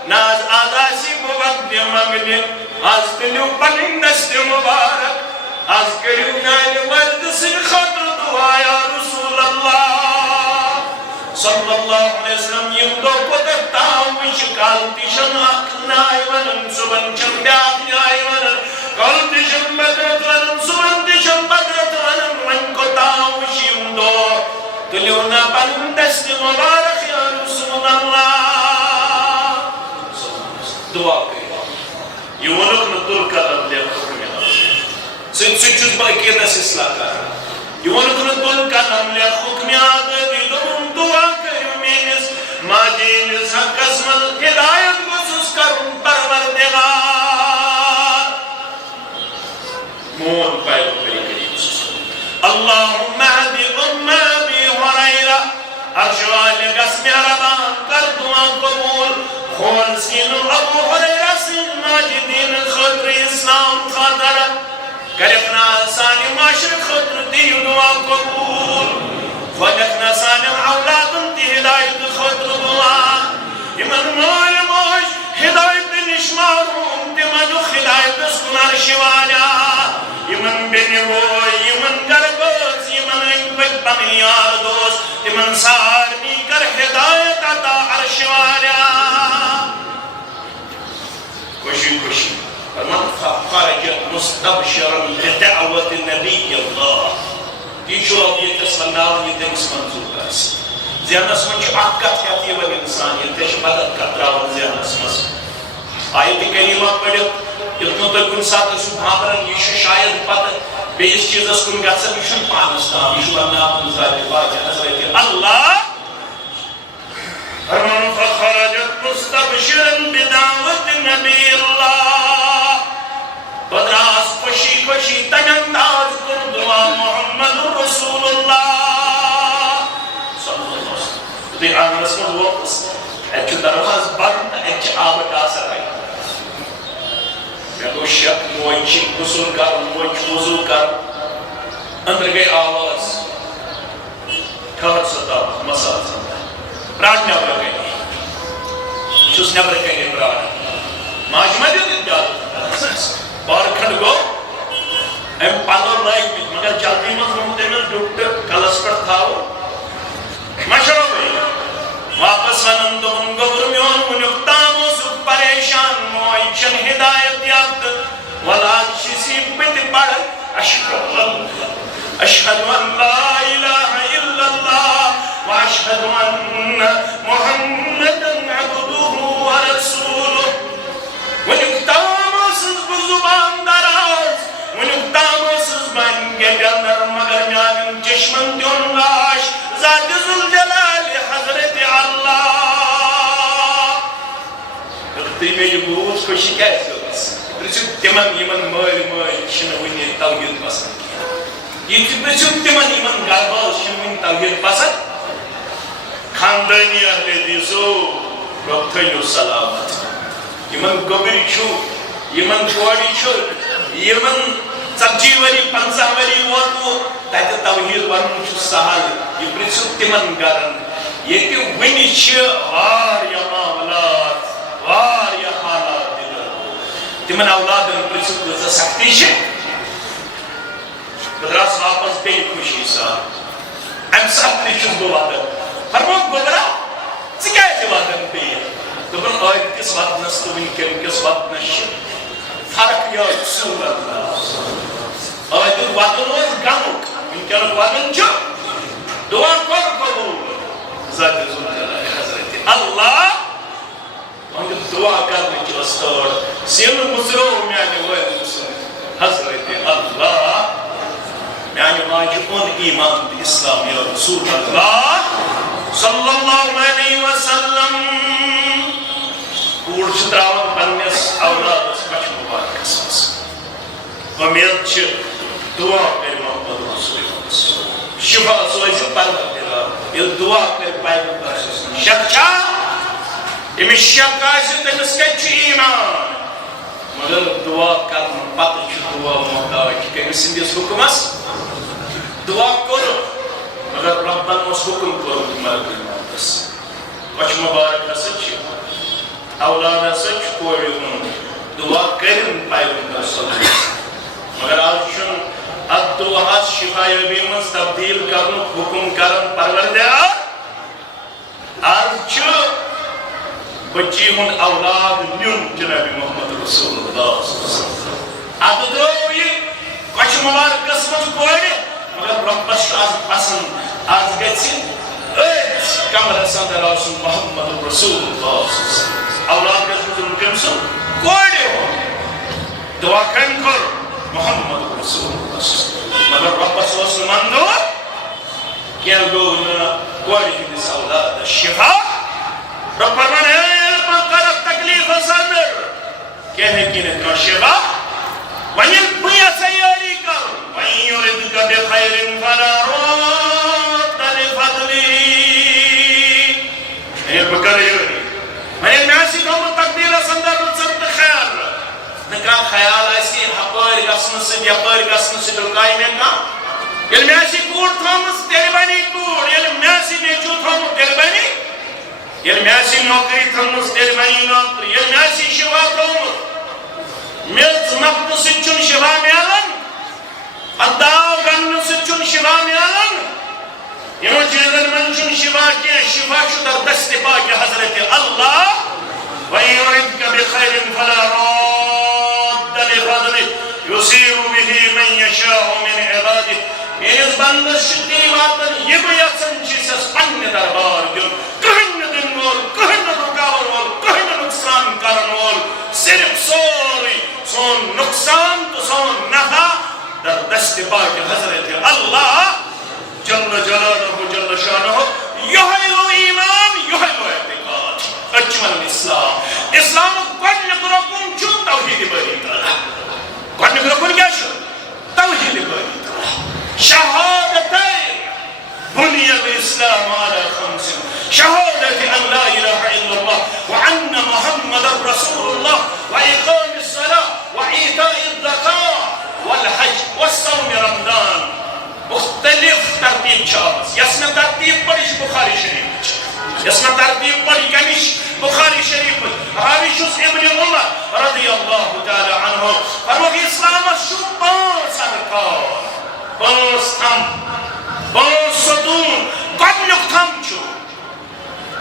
ناز آداسی بود مغلی از کلیو پنن دست مبارک از کلیو نائل ورد سے خطر دعا یا رسول اللہ صلی اللہ علیہ وسلم یم دو قدر تاوش کالتشن اقنائی ونن سبن چن بیاقنائی ونن کالتشن بدرت ونن سبن تشن بدرت ونن ون کو تاوش یم دو کلیونا پنن دست مبارک یا رسول اللہ دعا کریں یہ ونک ندر کلم لیا حکم سن سچوز باقی دس اصلاح کر یہ ونک ندر کلم لیا حکم آدھے دون دعا کریں مینس ماجینس حق اسمد ہدایت بسوس کرن پروردگار مون پائل کری اللہم اہدی امہ بی حریرہ ارشوال قسم عربان کر دعا قبول خون سین ابو حریرہ سین ماجدین خطر اسلام خاطر کرفنا سانی معاشر خطر دی دعا قبول خلقنا سانی اولاد دی ہدایت خطر دعا یمن مول موش ہدایت نشمارون تمن ہدایت سکنار شوالا یمن بنوی یمن گرگوز یمن انبت بغیار دوست تمن سارمی کر ہدایت عطا عرش والا خوشی خوشی فرمان خارجت مستبشرا لدعوت نبی اللہ تیچو رضیت اسم اللہ ونیت اسم منظور کاس زیادہ اسم چو اکت کہتی ہے انسان یہ تیش مدد کتراون زیادہ اسم آیت کریمہ پڑھت اتنو تو کن ساتھ اسو بھامرن یہ شاید پتہ بیس چیز اس کن گھر سے مشن پانستان یہ اللہ ابن ذات باجہ حضرت اللہ فرمان فخرجت مستبشرا بدعوت نبی اللہ بدراس خوشی خوشی تجنداز کر دعا محمد رسول اللہ صلی اللہ علیہ وسلم دی آن رسم الوقت ایچو درواز بند ایچ آبت آسر آئی میں کو شک موچ غسل کر موچ وضو کر اندر گئی آواز ٹھہر ستا مسال ستا پراٹ نبر گئی چوس نبر گئی پراٹ ماجمہ دیو دیو بار کھڑ گو ایم پادر لائک بیت مگر جلدی مز رمتے میں ڈکٹر کلس پر تھاو مشروع بھئی واپس ونن دون گورمیون ونکتامو سب پریشان مویچن ہدایت یافت ولاد شسی بیت پڑھ اشہد ان لا الہ الا اللہ واشہد ان محمدا عبدہ ورسولہ ونکتامو سب زبان دراز ونکتامو سب گگر مگر میان چشمن دیون لاش ذات ذوالجلال تُہۍ مےٚ یہِ بوٗز خوشی کیٛازِ ٲس پرٛژھِو تِمن یِمن مٲلۍ مٲلۍ چھِنہٕ وُنہِ توحیٖد پسنٛد کینٛہہ یہِ تہِ پرٛژھِو تِمن یِمن گرٕ وٲلۍ چھِنہٕ وُنہِ توحیٖد پسنٛد خاندٲنی اہلِ دیٖزو رۄب تھٲیِو سلامت یِمن گوٚبٕرۍ چھُ یِمن کورِ چھُ یِمن 40 ؤری 50 ؤری ووتمُت تتہِ توحیٖد ونُن چھُ سہل یہِ پرٛژھِو تِمن گرن ییٚتہِ وُنہِ چھِ واریاہ معاملات واریاہ حالات تِمن اولادن پرٛژھِو کۭژاہ سختی چھِ بہٕ دراس واپس بیٚیہِ خوشی سان امہِ ساتہٕ تہِ چھُس بہٕ ودان فرموو گوٚبرا ژٕ کیٛازِ ودان بیٚیہِ دوٚپُن ٲدۍکِس ودنس تہٕ وٕنکٮ۪ن کِس ودنس چھِ فرق یِہوٚے صوٗرت ٲدیُک ودُن اوس غمُک وٕنکٮ۪نُک ودُن چھُ دُعا کوٚر قبوٗل ذاتِ ذوالجلالِ حضرتِ اللہ وۄنۍ دُعا کرنٕچ ٲس تٲر سِنہٕ مُژروو میانہِ وٲلۍ سُنٛد حضرتِ اللہ میانہِ ماجہِ اوٚن ایٖمان تہٕ اِسلام یا رسوٗل اللہ صلی اللہ علیہ وسلم کوٗر چھِ تراوان پننِس اولادس بچہِ مُبارکس منٛز وۄمید چھِ دُعا کرِ محمد رسول شفا سوزِ پروردگار ییٚلہِ دُعا کرِ پیغمبر شک چھا أمِس شک آسہِ تٔمِس کتہِ چھُ ایٖمان مگر دُعا کرنہٕ پتہٕ چھُ دُعا محتاج کٔمِس سٕنٛدِس حُکمس دُعا کوٚر مگر رۄبن اوس حُکم کوٚرمُت ملکُل موتس بچہِ مُبارک ہسا چھِ اولاد ہسا چھُ کورِ ہُنٛد دُعا کٔرِن پیغمبر صلی اللہ علیہ وسلم مگر آز چھُنہٕ اتھ دُعاہس شفایٲبی منٛز تبدیٖل کرنُک حُکم کران پروردگار آز چھُ بچی ہُنٛد اولاد نیُن جناب محمد رسول اللہ ادٕ درٛاو یہِ کۄچھِ مُبارکس منٛز کورِ مگر رۄبس چھُ آز پسنٛد آز گژھِ أتھۍ کمرس انٛدر آسُن محمد رسول اللہ اولاد گژھِ روزُن کٔمۍ سُنٛد کورِ ہُنٛد دُعا کٔمۍ کوٚر محمد رسول اللہ مگر رۄبس اوس نہٕ منظوٗر کینٛہہ گوٚو نہٕ کورِ ہٕنٛدِس اولادس شفا رۄب فرمان ہے ما کرکھ تکلیٖفس انٛدر کینٛہہ ہیٚکی نہٕ کانٛہہ شفا وۄنۍ ییٚلہِ بہٕ یژھے یٲری کرُن وۄنۍ یُردِکَ بِخَیرٍ فَلَا رَادَّ لِفَضْلِهِ ییٚلہِ بہٕ کرٕ یٲری وۄنۍ ییٚلہِ مےٚ آسہِ تھوٚمُت تقدیٖرس انٛدر رٕژر تہٕ خیر نہٕ کانٛہہ خیال آسہِ ہپٲرۍ گژھنہٕ سۭتۍ یپٲرۍ گژھنہٕ سۭتۍ رُکایہِ مےٚ کانٛہہ ییٚلہِ مےٚ آسہِ کوٗر تھٲومٕژ تیٚلہِ بنی کوٗر ییٚلہِ مےٚ آسہِ نیٚچوٗ تھوٚومُت تیٚلہِ بنی ییٚلہِ مےٚ آسہِ نوکری تھٲومٕژ تیٚلہِ بنی نوکری ییٚلہِ مےٚ آسہِ شِفا تھوٚومُت میٚژ مۄکلہٕ سۭتۍ چھُنہٕ شِفا میلان پتہٕ داو گنٛڈنہٕ سۭتۍ چھُنہٕ شِفا میلان یِمو چیٖزن منٛز چھُنہٕ شِفا کینٛہہ شِفا چھُ در دستِ پاکہِ حضرتِ اللہ وَإِن يُرِدْكَ بِخَيْرٍ فَلَا رَادَّ لِفَضْلِهِ يُصِيبُ بِهِ مَن يَشَاءُ مِنْ عِبَادِهِ میٲنِس بنٛدس چھُ تی واتان یہِ بہٕ یژھان چھُسس پننہِ دربار دیُن کٕہٕنۍ نہٕ دِنہٕ وول کٕہٕنۍ نہٕ رُکاون وول کٕہٕنۍ نہٕ نۄقصان کرن وول صرف سورُے سون نۄقصان تہٕ سون نفع در دستِ پاکہِ حضرتِ اللہ جل جلالہ جل شانہ یِہوٚے گوٚو ایٖمان یِہوٚے گوٚو اعتقاد أسۍ چھِ ونان اسلام اسلامُک گۄڈنیُک رُکُن چھُ توحیٖدِ باری تعالیٰ گۄڈنیُک رُکُن کیٛاہ چھُ توحیٖدِ باری تعالیٰ شہادتین بُنِیَ الاسلام علی خمس شہادت ان لا الہ الا اللہ وان محمد رسول اللہ واقام الصلاة وایتاء الزکاة والحج والصوم رمضان مختلف ترتیب چھِ آمٕژ یۄس مےٚ ترتیب پٔر یہِ چھِ بُخاری شریٖفٕچ یۄس مےٚ ترتیب پٔر یہِ کَمِچ بُخاری شریٖفٕچ راوی چھُس ابن عمر رضی اللہ تعالیٰ عنہ فرمووُکھ اِسلامس چھُ 5 ارکان 5 تھم 5 ستوٗن گۄڈنیُک تھم چھُ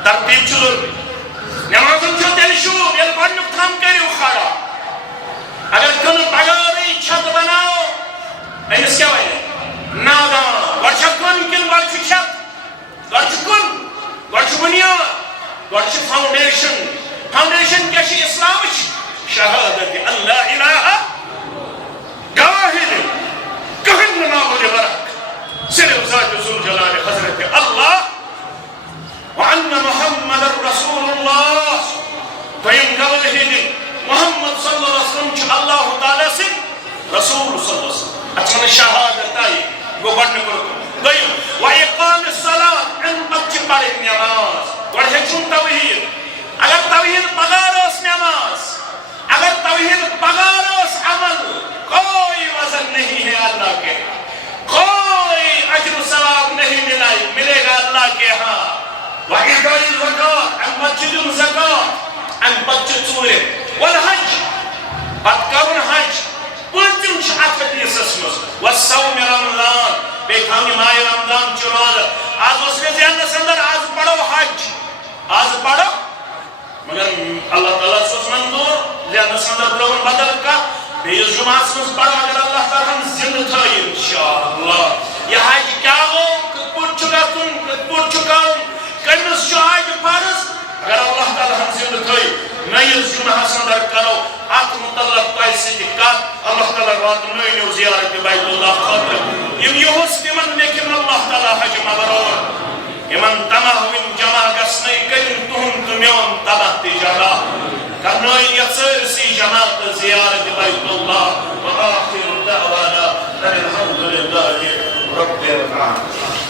ترتیب چھُ ضروٗری نٮ۪مازن چھُ تیٚلہِ شوٗب ییٚلہِ گۄڈنیُک تھم کٔرِو کھڑا اگر کٕنہٕ بغٲرٕے چھت بناو أمِس کیٛاہ وَنہِ نادان گۄڈٕ چھا کٕن کِنہٕ گۄڈٕ چھُ چھت گۄڈٕ چھُ کٕن گۄڈٕ چھُ بُنیاد گۄڈٕ چھِ فاوُنڈیشن فاوُنڈیشن کیٛاہ چھِ اِسلامٕچ شہادت ان لا الہ گواہی دِنۍ کٕہٕنۍ نہٕ معبوٗدِ برحق رسول صلی اللہ علیہ وسلم اچھا شہادت آئی گو بڑھنے کو دویم وَإِقَامِ الصَّلَاةِ ان پچ پڑے نماز گوڑ ہیچون توحید اگر توحید بغیر اس نماز اگر توحید بغیر اس عمل کوئی وزن نہیں ہے اللہ کے کوئی اجر و ثواب نہیں ملے گا اللہ کے ہاں وَإِقَامِ الزَّكَاةِ ان پچ زکات ان پچ ژوٗرِ والحج پت کرن حج پوٗنٛژِم چھُ اتھ حدیثس منٛز وَالصَّوْمِ رمضان بیٚیہِ تھاونہِ ماہِ رمضان چہِ روزٕ آز اوس مےٚ ذہنس اندر آز پڑو حج آز پڑو مگر اللہ تعالیٰ اوس منظور ذہنس اندر لوگن بدل کتھ بیٚیِس جمعس منٛز پڑو اگر اللہ تعالیٰ ہن زندٕ تھٲیِن انشاءاللہ یہ حج کیٛاہ گوٚو کِتھ پٲٹھۍ چھُ گژھُن کِتھ پٲٹھۍ چھُ کرُن کٔمِس چھُ حج فرض اگر اللہ تعالیٰ ہن زندٕ تھٲیِن نٔیِس جمعس اندر کرو اتھ متعلق تۄہہِ سۭتۍ کتھ اللہ تعالیٰ واتہِ نٔو زیارت بیت اللہ خٲطرٕ یِم یِہُس تِمن لیکھِن اللہ تعالیٰ حج مبرور یِمن تماہ وٕنۍ جمع گژھنٕے کٔرِن تُہُنٛد تہٕ میون تباہ تہِ جمع کرنٲیِن یتھ سٲرسٕے جمع تہٕ زیارت بیت اللہ وآخر دعوانا ان الحمد للہ رب العالمین